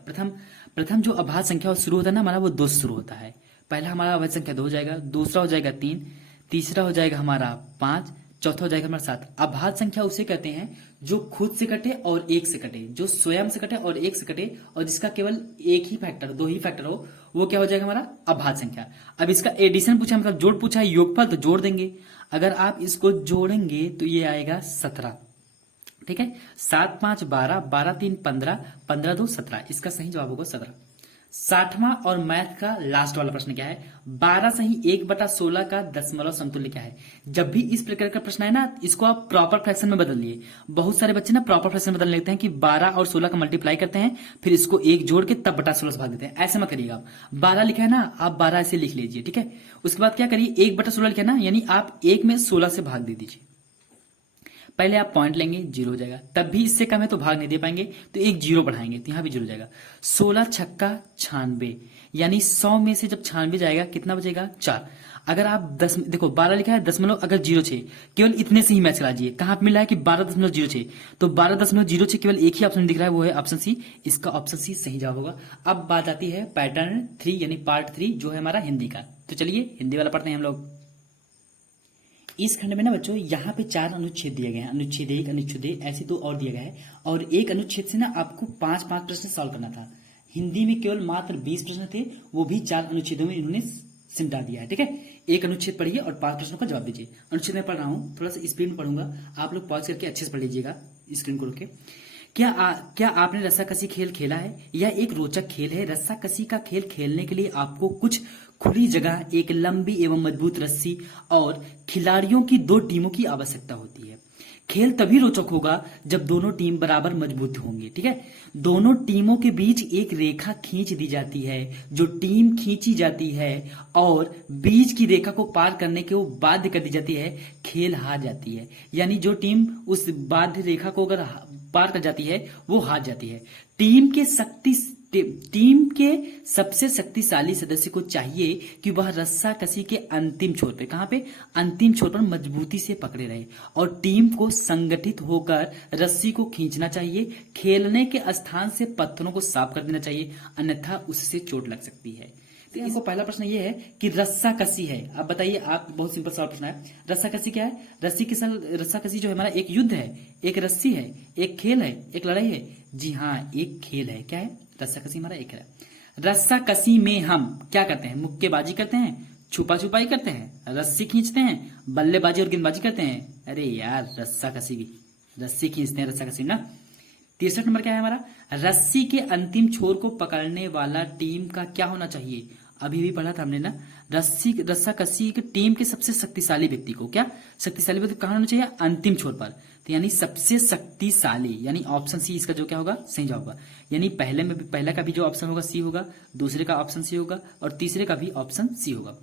प्रथम जो अभाज्य संख्या शुरू होता है ना हमारा, वो 2 से शुरू होता है। पहला हमारा अभाज्य संख्या 2 हो जाएगा, दूसरा हो जाएगा 3, तीसरा हो जाएगा हमारा 5, चौथा हो जाएगा हमारा 7। अभाज्य संख्या उसे कहते हैं जो खुद से कटे और एक से कटे, जो स्वयं से कटे और एक से कटे, और जिसका केवल एक ही फैक्टर, 2 ही फैक्टर हो, वो क्या हो जाएगा हमारा अभाज्य संख्या। अब इसका एडिशन पूछा, मतलब जोड़ पूछा है, योगफल तो जोड़ देंगे। अगर आप इसको जोड़ेंगे तो ये आएगा 17, ठीक है। 7 5 12, 12 3 15, 15 2 17, इसका सही जवाब होगा 17। 60वां और मैथ का लास्ट वाला प्रश्न क्या है, 12 सही 1/16 का दशमलव समतुल्य क्या है। जब भी इस प्रकार का प्रश्न है ना, इसको आप प्रॉपर फ्रैक्शन में बदल लिए। बहुत सारे बच्चे ना प्रॉपर फ्रैक्शन में बदल लेते हैं कि 12 और 16 का मल्टीप्लाई करते हैं, फिर इसको एक जोड़ के तब बटा 16 से भाग देते हैं। ऐसे मत करिएगा आप। 12 लिखा है ना, आप 12 ऐसे लिख लीजिए, ठीक है। उसके बाद क्या करिए, 1/16 लिखा है ना, यानी आप 1 में 16 से भाग दे दीजिए। पहले आप पॉइंट लेंगे, जीरो हो जाएगा। तब भी इससे कम है तो भाग नहीं दे पाएंगे, तो एक जीरो बढ़ाएंगे तो यहां भी जीरो हो जाएगा। 16 छक्का 96, यानी 100 में से जब 96 जाएगा कितना बचेगा, 4। अगर आप 10 देखो 12 लिखा है दशमलव अगर 06, केवल इतने से ही मैच कराजिए। कहां पे मिला है कि 12.06, तो 12.06 केवल एक ही ऑप्शन दिख रहा है, वो है ऑप्शन सी। इसका ऑप्शन सी सही जवाब होगा। अब बात आती है पैटर्न 3 यानी पार्ट 3 जो है हमारा हिंदी का। तो चलिए हिंदी वाला पढ़ते हैं हम लोग। इस खंड में ना बच्चों यहाँ पे 4 अनुच्छेद दिए गए हैं, अनुच्छेद 1, अनुच्छेद 2, ऐसे 2 और दिया गया है। और एक अनुच्छेद से ना आपको 5-5 प्रश्न सॉल्व करना था। हिंदी में केवल मात्र 20 प्रश्न थे, वो भी 4 अनुच्छेदों में इन्होंने सिमटा दिया है, ठीक है। एक अनुच्छेद पढ़िए और 5 प्रश्नों का जवाब दीजिए। अनुच्छेद में पढ़ रहा हूँ, थोड़ा सा स्पीड में पढ़ूंगा, आप लोग पॉज करके अच्छे से पढ़ लीजिएगा, स्क्रीन को रोक के। क्या आपने रस्साकसी खेल खेला है? यह एक रोचक खेल है। रस्साकसी का खेल खेलने के लिए आपको कुछ खुली जगह, एक लंबी एवं मजबूत रस्सी और खिलाड़ियों की 2 टीमों की आवश्यकता होती है। खेल तभी रोचक होगा जब दोनों टीम बराबर मजबूत होंगी, ठीक है। दोनों टीमों के बीच एक रेखा खींच दी जाती है। जो टीम खींची जाती है और बीच की रेखा को पार करने के वो बाध्य कर दी जाती है, खेल हार जाती है। यानी जो टीम उस बाध्य रेखा को अगर पार कर जाती है वो हार जाती है। टीम के सबसे शक्तिशाली सदस्य को चाहिए कि वह रस्साकसी के अंतिम छोर पे, कहां पे, अंतिम छोर पर मजबूती से पकड़े रहे और टीम को संगठित होकर रस्सी को खींचना चाहिए। खेलने के स्थान से पत्थरों को साफ कर देना चाहिए, अन्यथा उससे चोट लग सकती है। तो इसको पहला प्रश्न ये है कि रस्साकसी है। अब बताइए आप, बहुत सिंपल सवाल प्रश्न है, रस्साकसी क्या है? रस्साकसी जो है हमारा एक युद्ध है, एक रस्सी है, एक खेल है, एक लड़ाई है। जी हाँ, एक खेल है। क्या है? रस्साकसी हमारा एक है। रस्साकसी में हम क्या करते हैं? मुक्केबाजी करते हैं, छुपा छुपाई करते हैं, रस्सी खींचते हैं, बल्लेबाजी और गेंदबाजी करते हैं। अरे यार, रस्साकसी की रस्सी खींचते हैं, रस्साकसी ना। 63 नंबर क्या है हमारा? रस्सी के अंतिम छोर को पकड़ने वाला टीम का क्या होना चाहिए? अभी भी पढ़ा था हमने ना, रस्साकसी की टीम के सबसे शक्तिशाली व्यक्ति को, क्या शक्तिशाली व्यक्ति कहां होना चाहिए? अंतिम छोर पर। तो यानी सबसे शक्तिशाली, यानी ऑप्शन सी इसका जो क्या होगा, सही जवाब होगा। यानी पहले का भी जो ऑप्शन होगा सी होगा, दूसरे का ऑप्शन सी होगा और तीसरे का भी ऑप्शन सी होगा।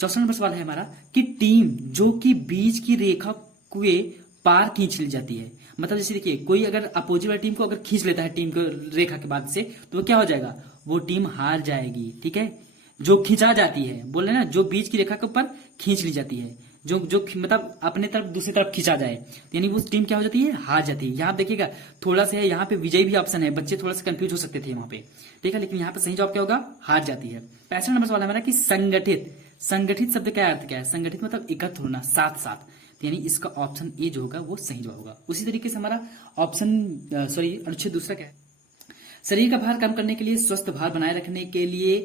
64 नंबर सवाल है हमारा कि टीम जो कि बीच की रेखा के पार खींच ली जाती है। मतलब जैसे देखिए, कोई अगर अपोजिट वाली टीम को अगर खींच लेता है टीम को रेखा के बाद से, तो वो क्या हो जाएगा? वो टीम हार जाएगी, ठीक है। जो खिंचा जाती है, बोल रहे ना, जो बीच की रेखा के ऊपर खींच ली जाती है, जो मतलब अपने तरफ दूसरी तरफ खींचा जाए, तो यानी वो टीम क्या हो जाती है? हार जाती है। यहाँ देखिएगा थोड़ा सा है, यहाँ पे विजय भी ऑप्शन है, बच्चे थोड़ा सा कंफ्यूज हो सकते थे वहां पे, ठीक है, लेकिन यहाँ पे सही जवाब क्या होगा? हार जाती है। 65 नंबर सवाल है हमारा कि संगठित शब्द का अर्थ क्या है? संगठित मतलब एकत्र होना, साथ साथ। यानी इसका ऑप्शन ए जो होगा वो सही जवाब होगा। उसी तरीके से हमारा अनुच्छेद दूसरा क्या है? शरीर का भार कम करने के लिए, स्वस्थ भार बनाए रखने के लिए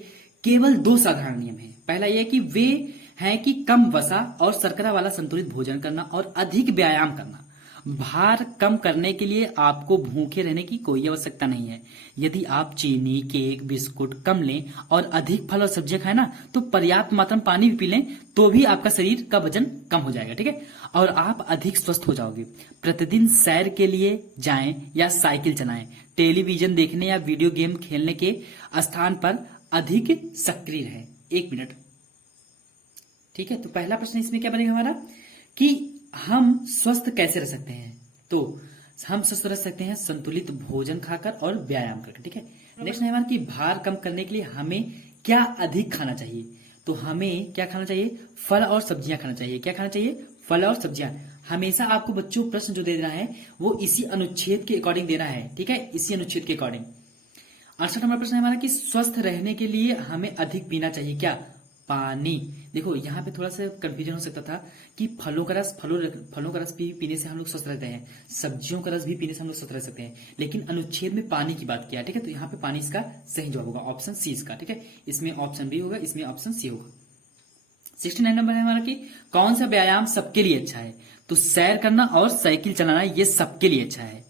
केवल 2 साधारण नियम हैं। पहला यह कि वे हैं कि कम वसा और शर्करा वाला संतुलित भोजन करना और अधिक व्यायाम करना। भार कम करने के लिए आपको भूखे रहने की कोई आवश्यकता नहीं है। यदि आप चीनी, केक, बिस्कुट कम लें और अधिक फल और सब्जियां खाएं ना, तो पर्याप्त मात्रा में पानी भी पी लें, तो भी आपका शरीर का वजन कम हो जाएगा, ठीक है, और आप अधिक स्वस्थ हो जाओगे। प्रतिदिन सैर के लिए जाएं या साइकिल चलाएं। टेलीविजन देखने या वीडियो गेम खेलने के स्थान पर अधिक सक्रिय रहें। 1 मिनट, ठीक है। तो पहला प्रश्न इसमें क्या बनेगा हमारा कि हम स्वस्थ कैसे रह सकते हैं? तो हम स्वस्थ रह सकते हैं संतुलित भोजन खाकर और व्यायाम करके, ठीक है। नेक्स्ट है हमारा कि भार कम करने के लिए हमें क्या अधिक खाना चाहिए? तो हमें क्या खाना चाहिए? फल और सब्जियां खाना चाहिए। क्या खाना चाहिए? फल और सब्जियां। हमेशा आपको बच्चों प्रश्न जो दे देना है वो इसी अनुच्छेद के अकॉर्डिंग देना है, ठीक है, इसी अनुच्छेद के अकॉर्डिंग। 68 नंबर प्रश्न है हमारा कि स्वस्थ रहने के लिए हमें अधिक पीना चाहिए क्या? पानी। देखो यहाँ पे थोड़ा सा कंफ्यूजन हो सकता था कि फलों का रस भी पीने से हम लोग स्वस्थ रहते हैं, सब्जियों का रस भी पीने से हम लोग स्वस्थ रह सकते हैं, लेकिन अनुच्छेद में पानी की बात किया, ठीक है। तो यहाँ पे पानी इसका सही जवाब होगा, ऑप्शन सी इसका, ठीक है। इसमें ऑप्शन बी होगा, इसमें ऑप्शन सी होगा। 69 नंबर है हमारा कि कौन सा व्यायाम सबके लिए अच्छा है? तो सैर करना और साइकिल चलाना ये सबके लिए अच्छा है।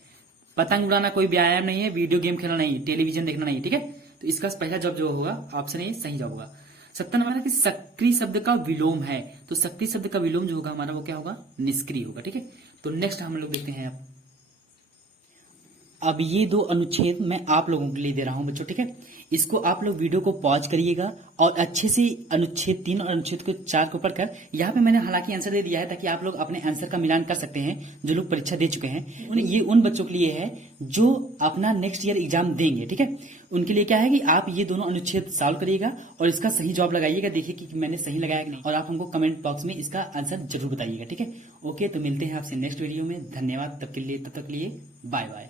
पतंग उड़ाना कोई व्यायाम नहीं है, वीडियो गेम खेलना नहीं, टेलीविजन देखना नहीं, ठीक है। तो तो इसका पहला जवाब जो होगा ऑप्शन ए सही जवाब होगा। 70 नंबर है कि सक्रिय शब्द का विलोम है, तो सक्रिय शब्द का विलोम जो होगा हमारा वो क्या होगा, निष्क्रिय होगा। ठीक है, तो नेक्स्ट हम लोग देखते हैं अब ये दो अनुच्छेद मैं आप लोगों के लिए दे रहा हूं बच्चों। ठीक है, इसको आप लोग वीडियो को पॉज करिएगा और अच्छे से अनुच्छेद 3 और अनुच्छेद को 4 को पढ़कर, यहाँ पे मैंने हालांकि आंसर दे दिया है ताकि आप लोग अपने आंसर का मिलान कर सकते हैं जो लोग परीक्षा दे चुके हैं। ये उन बच्चों के लिए है जो अपना नेक्स्ट ईयर एग्जाम देंगे। ठीक है, उनके लिए क्या है कि आप ये दोनों अनुच्छेद सॉल्व करिएगा और इसका सही जवाब लगाइएगा, देखिए कि मैंने सही लगाया कि नहीं, और आप हमको कमेंट बॉक्स में इसका आंसर जरूर बताइएगा। ठीक है, ओके, तो मिलते हैं आपसे नेक्स्ट वीडियो में। धन्यवाद तब तक के लिए बाय बाय।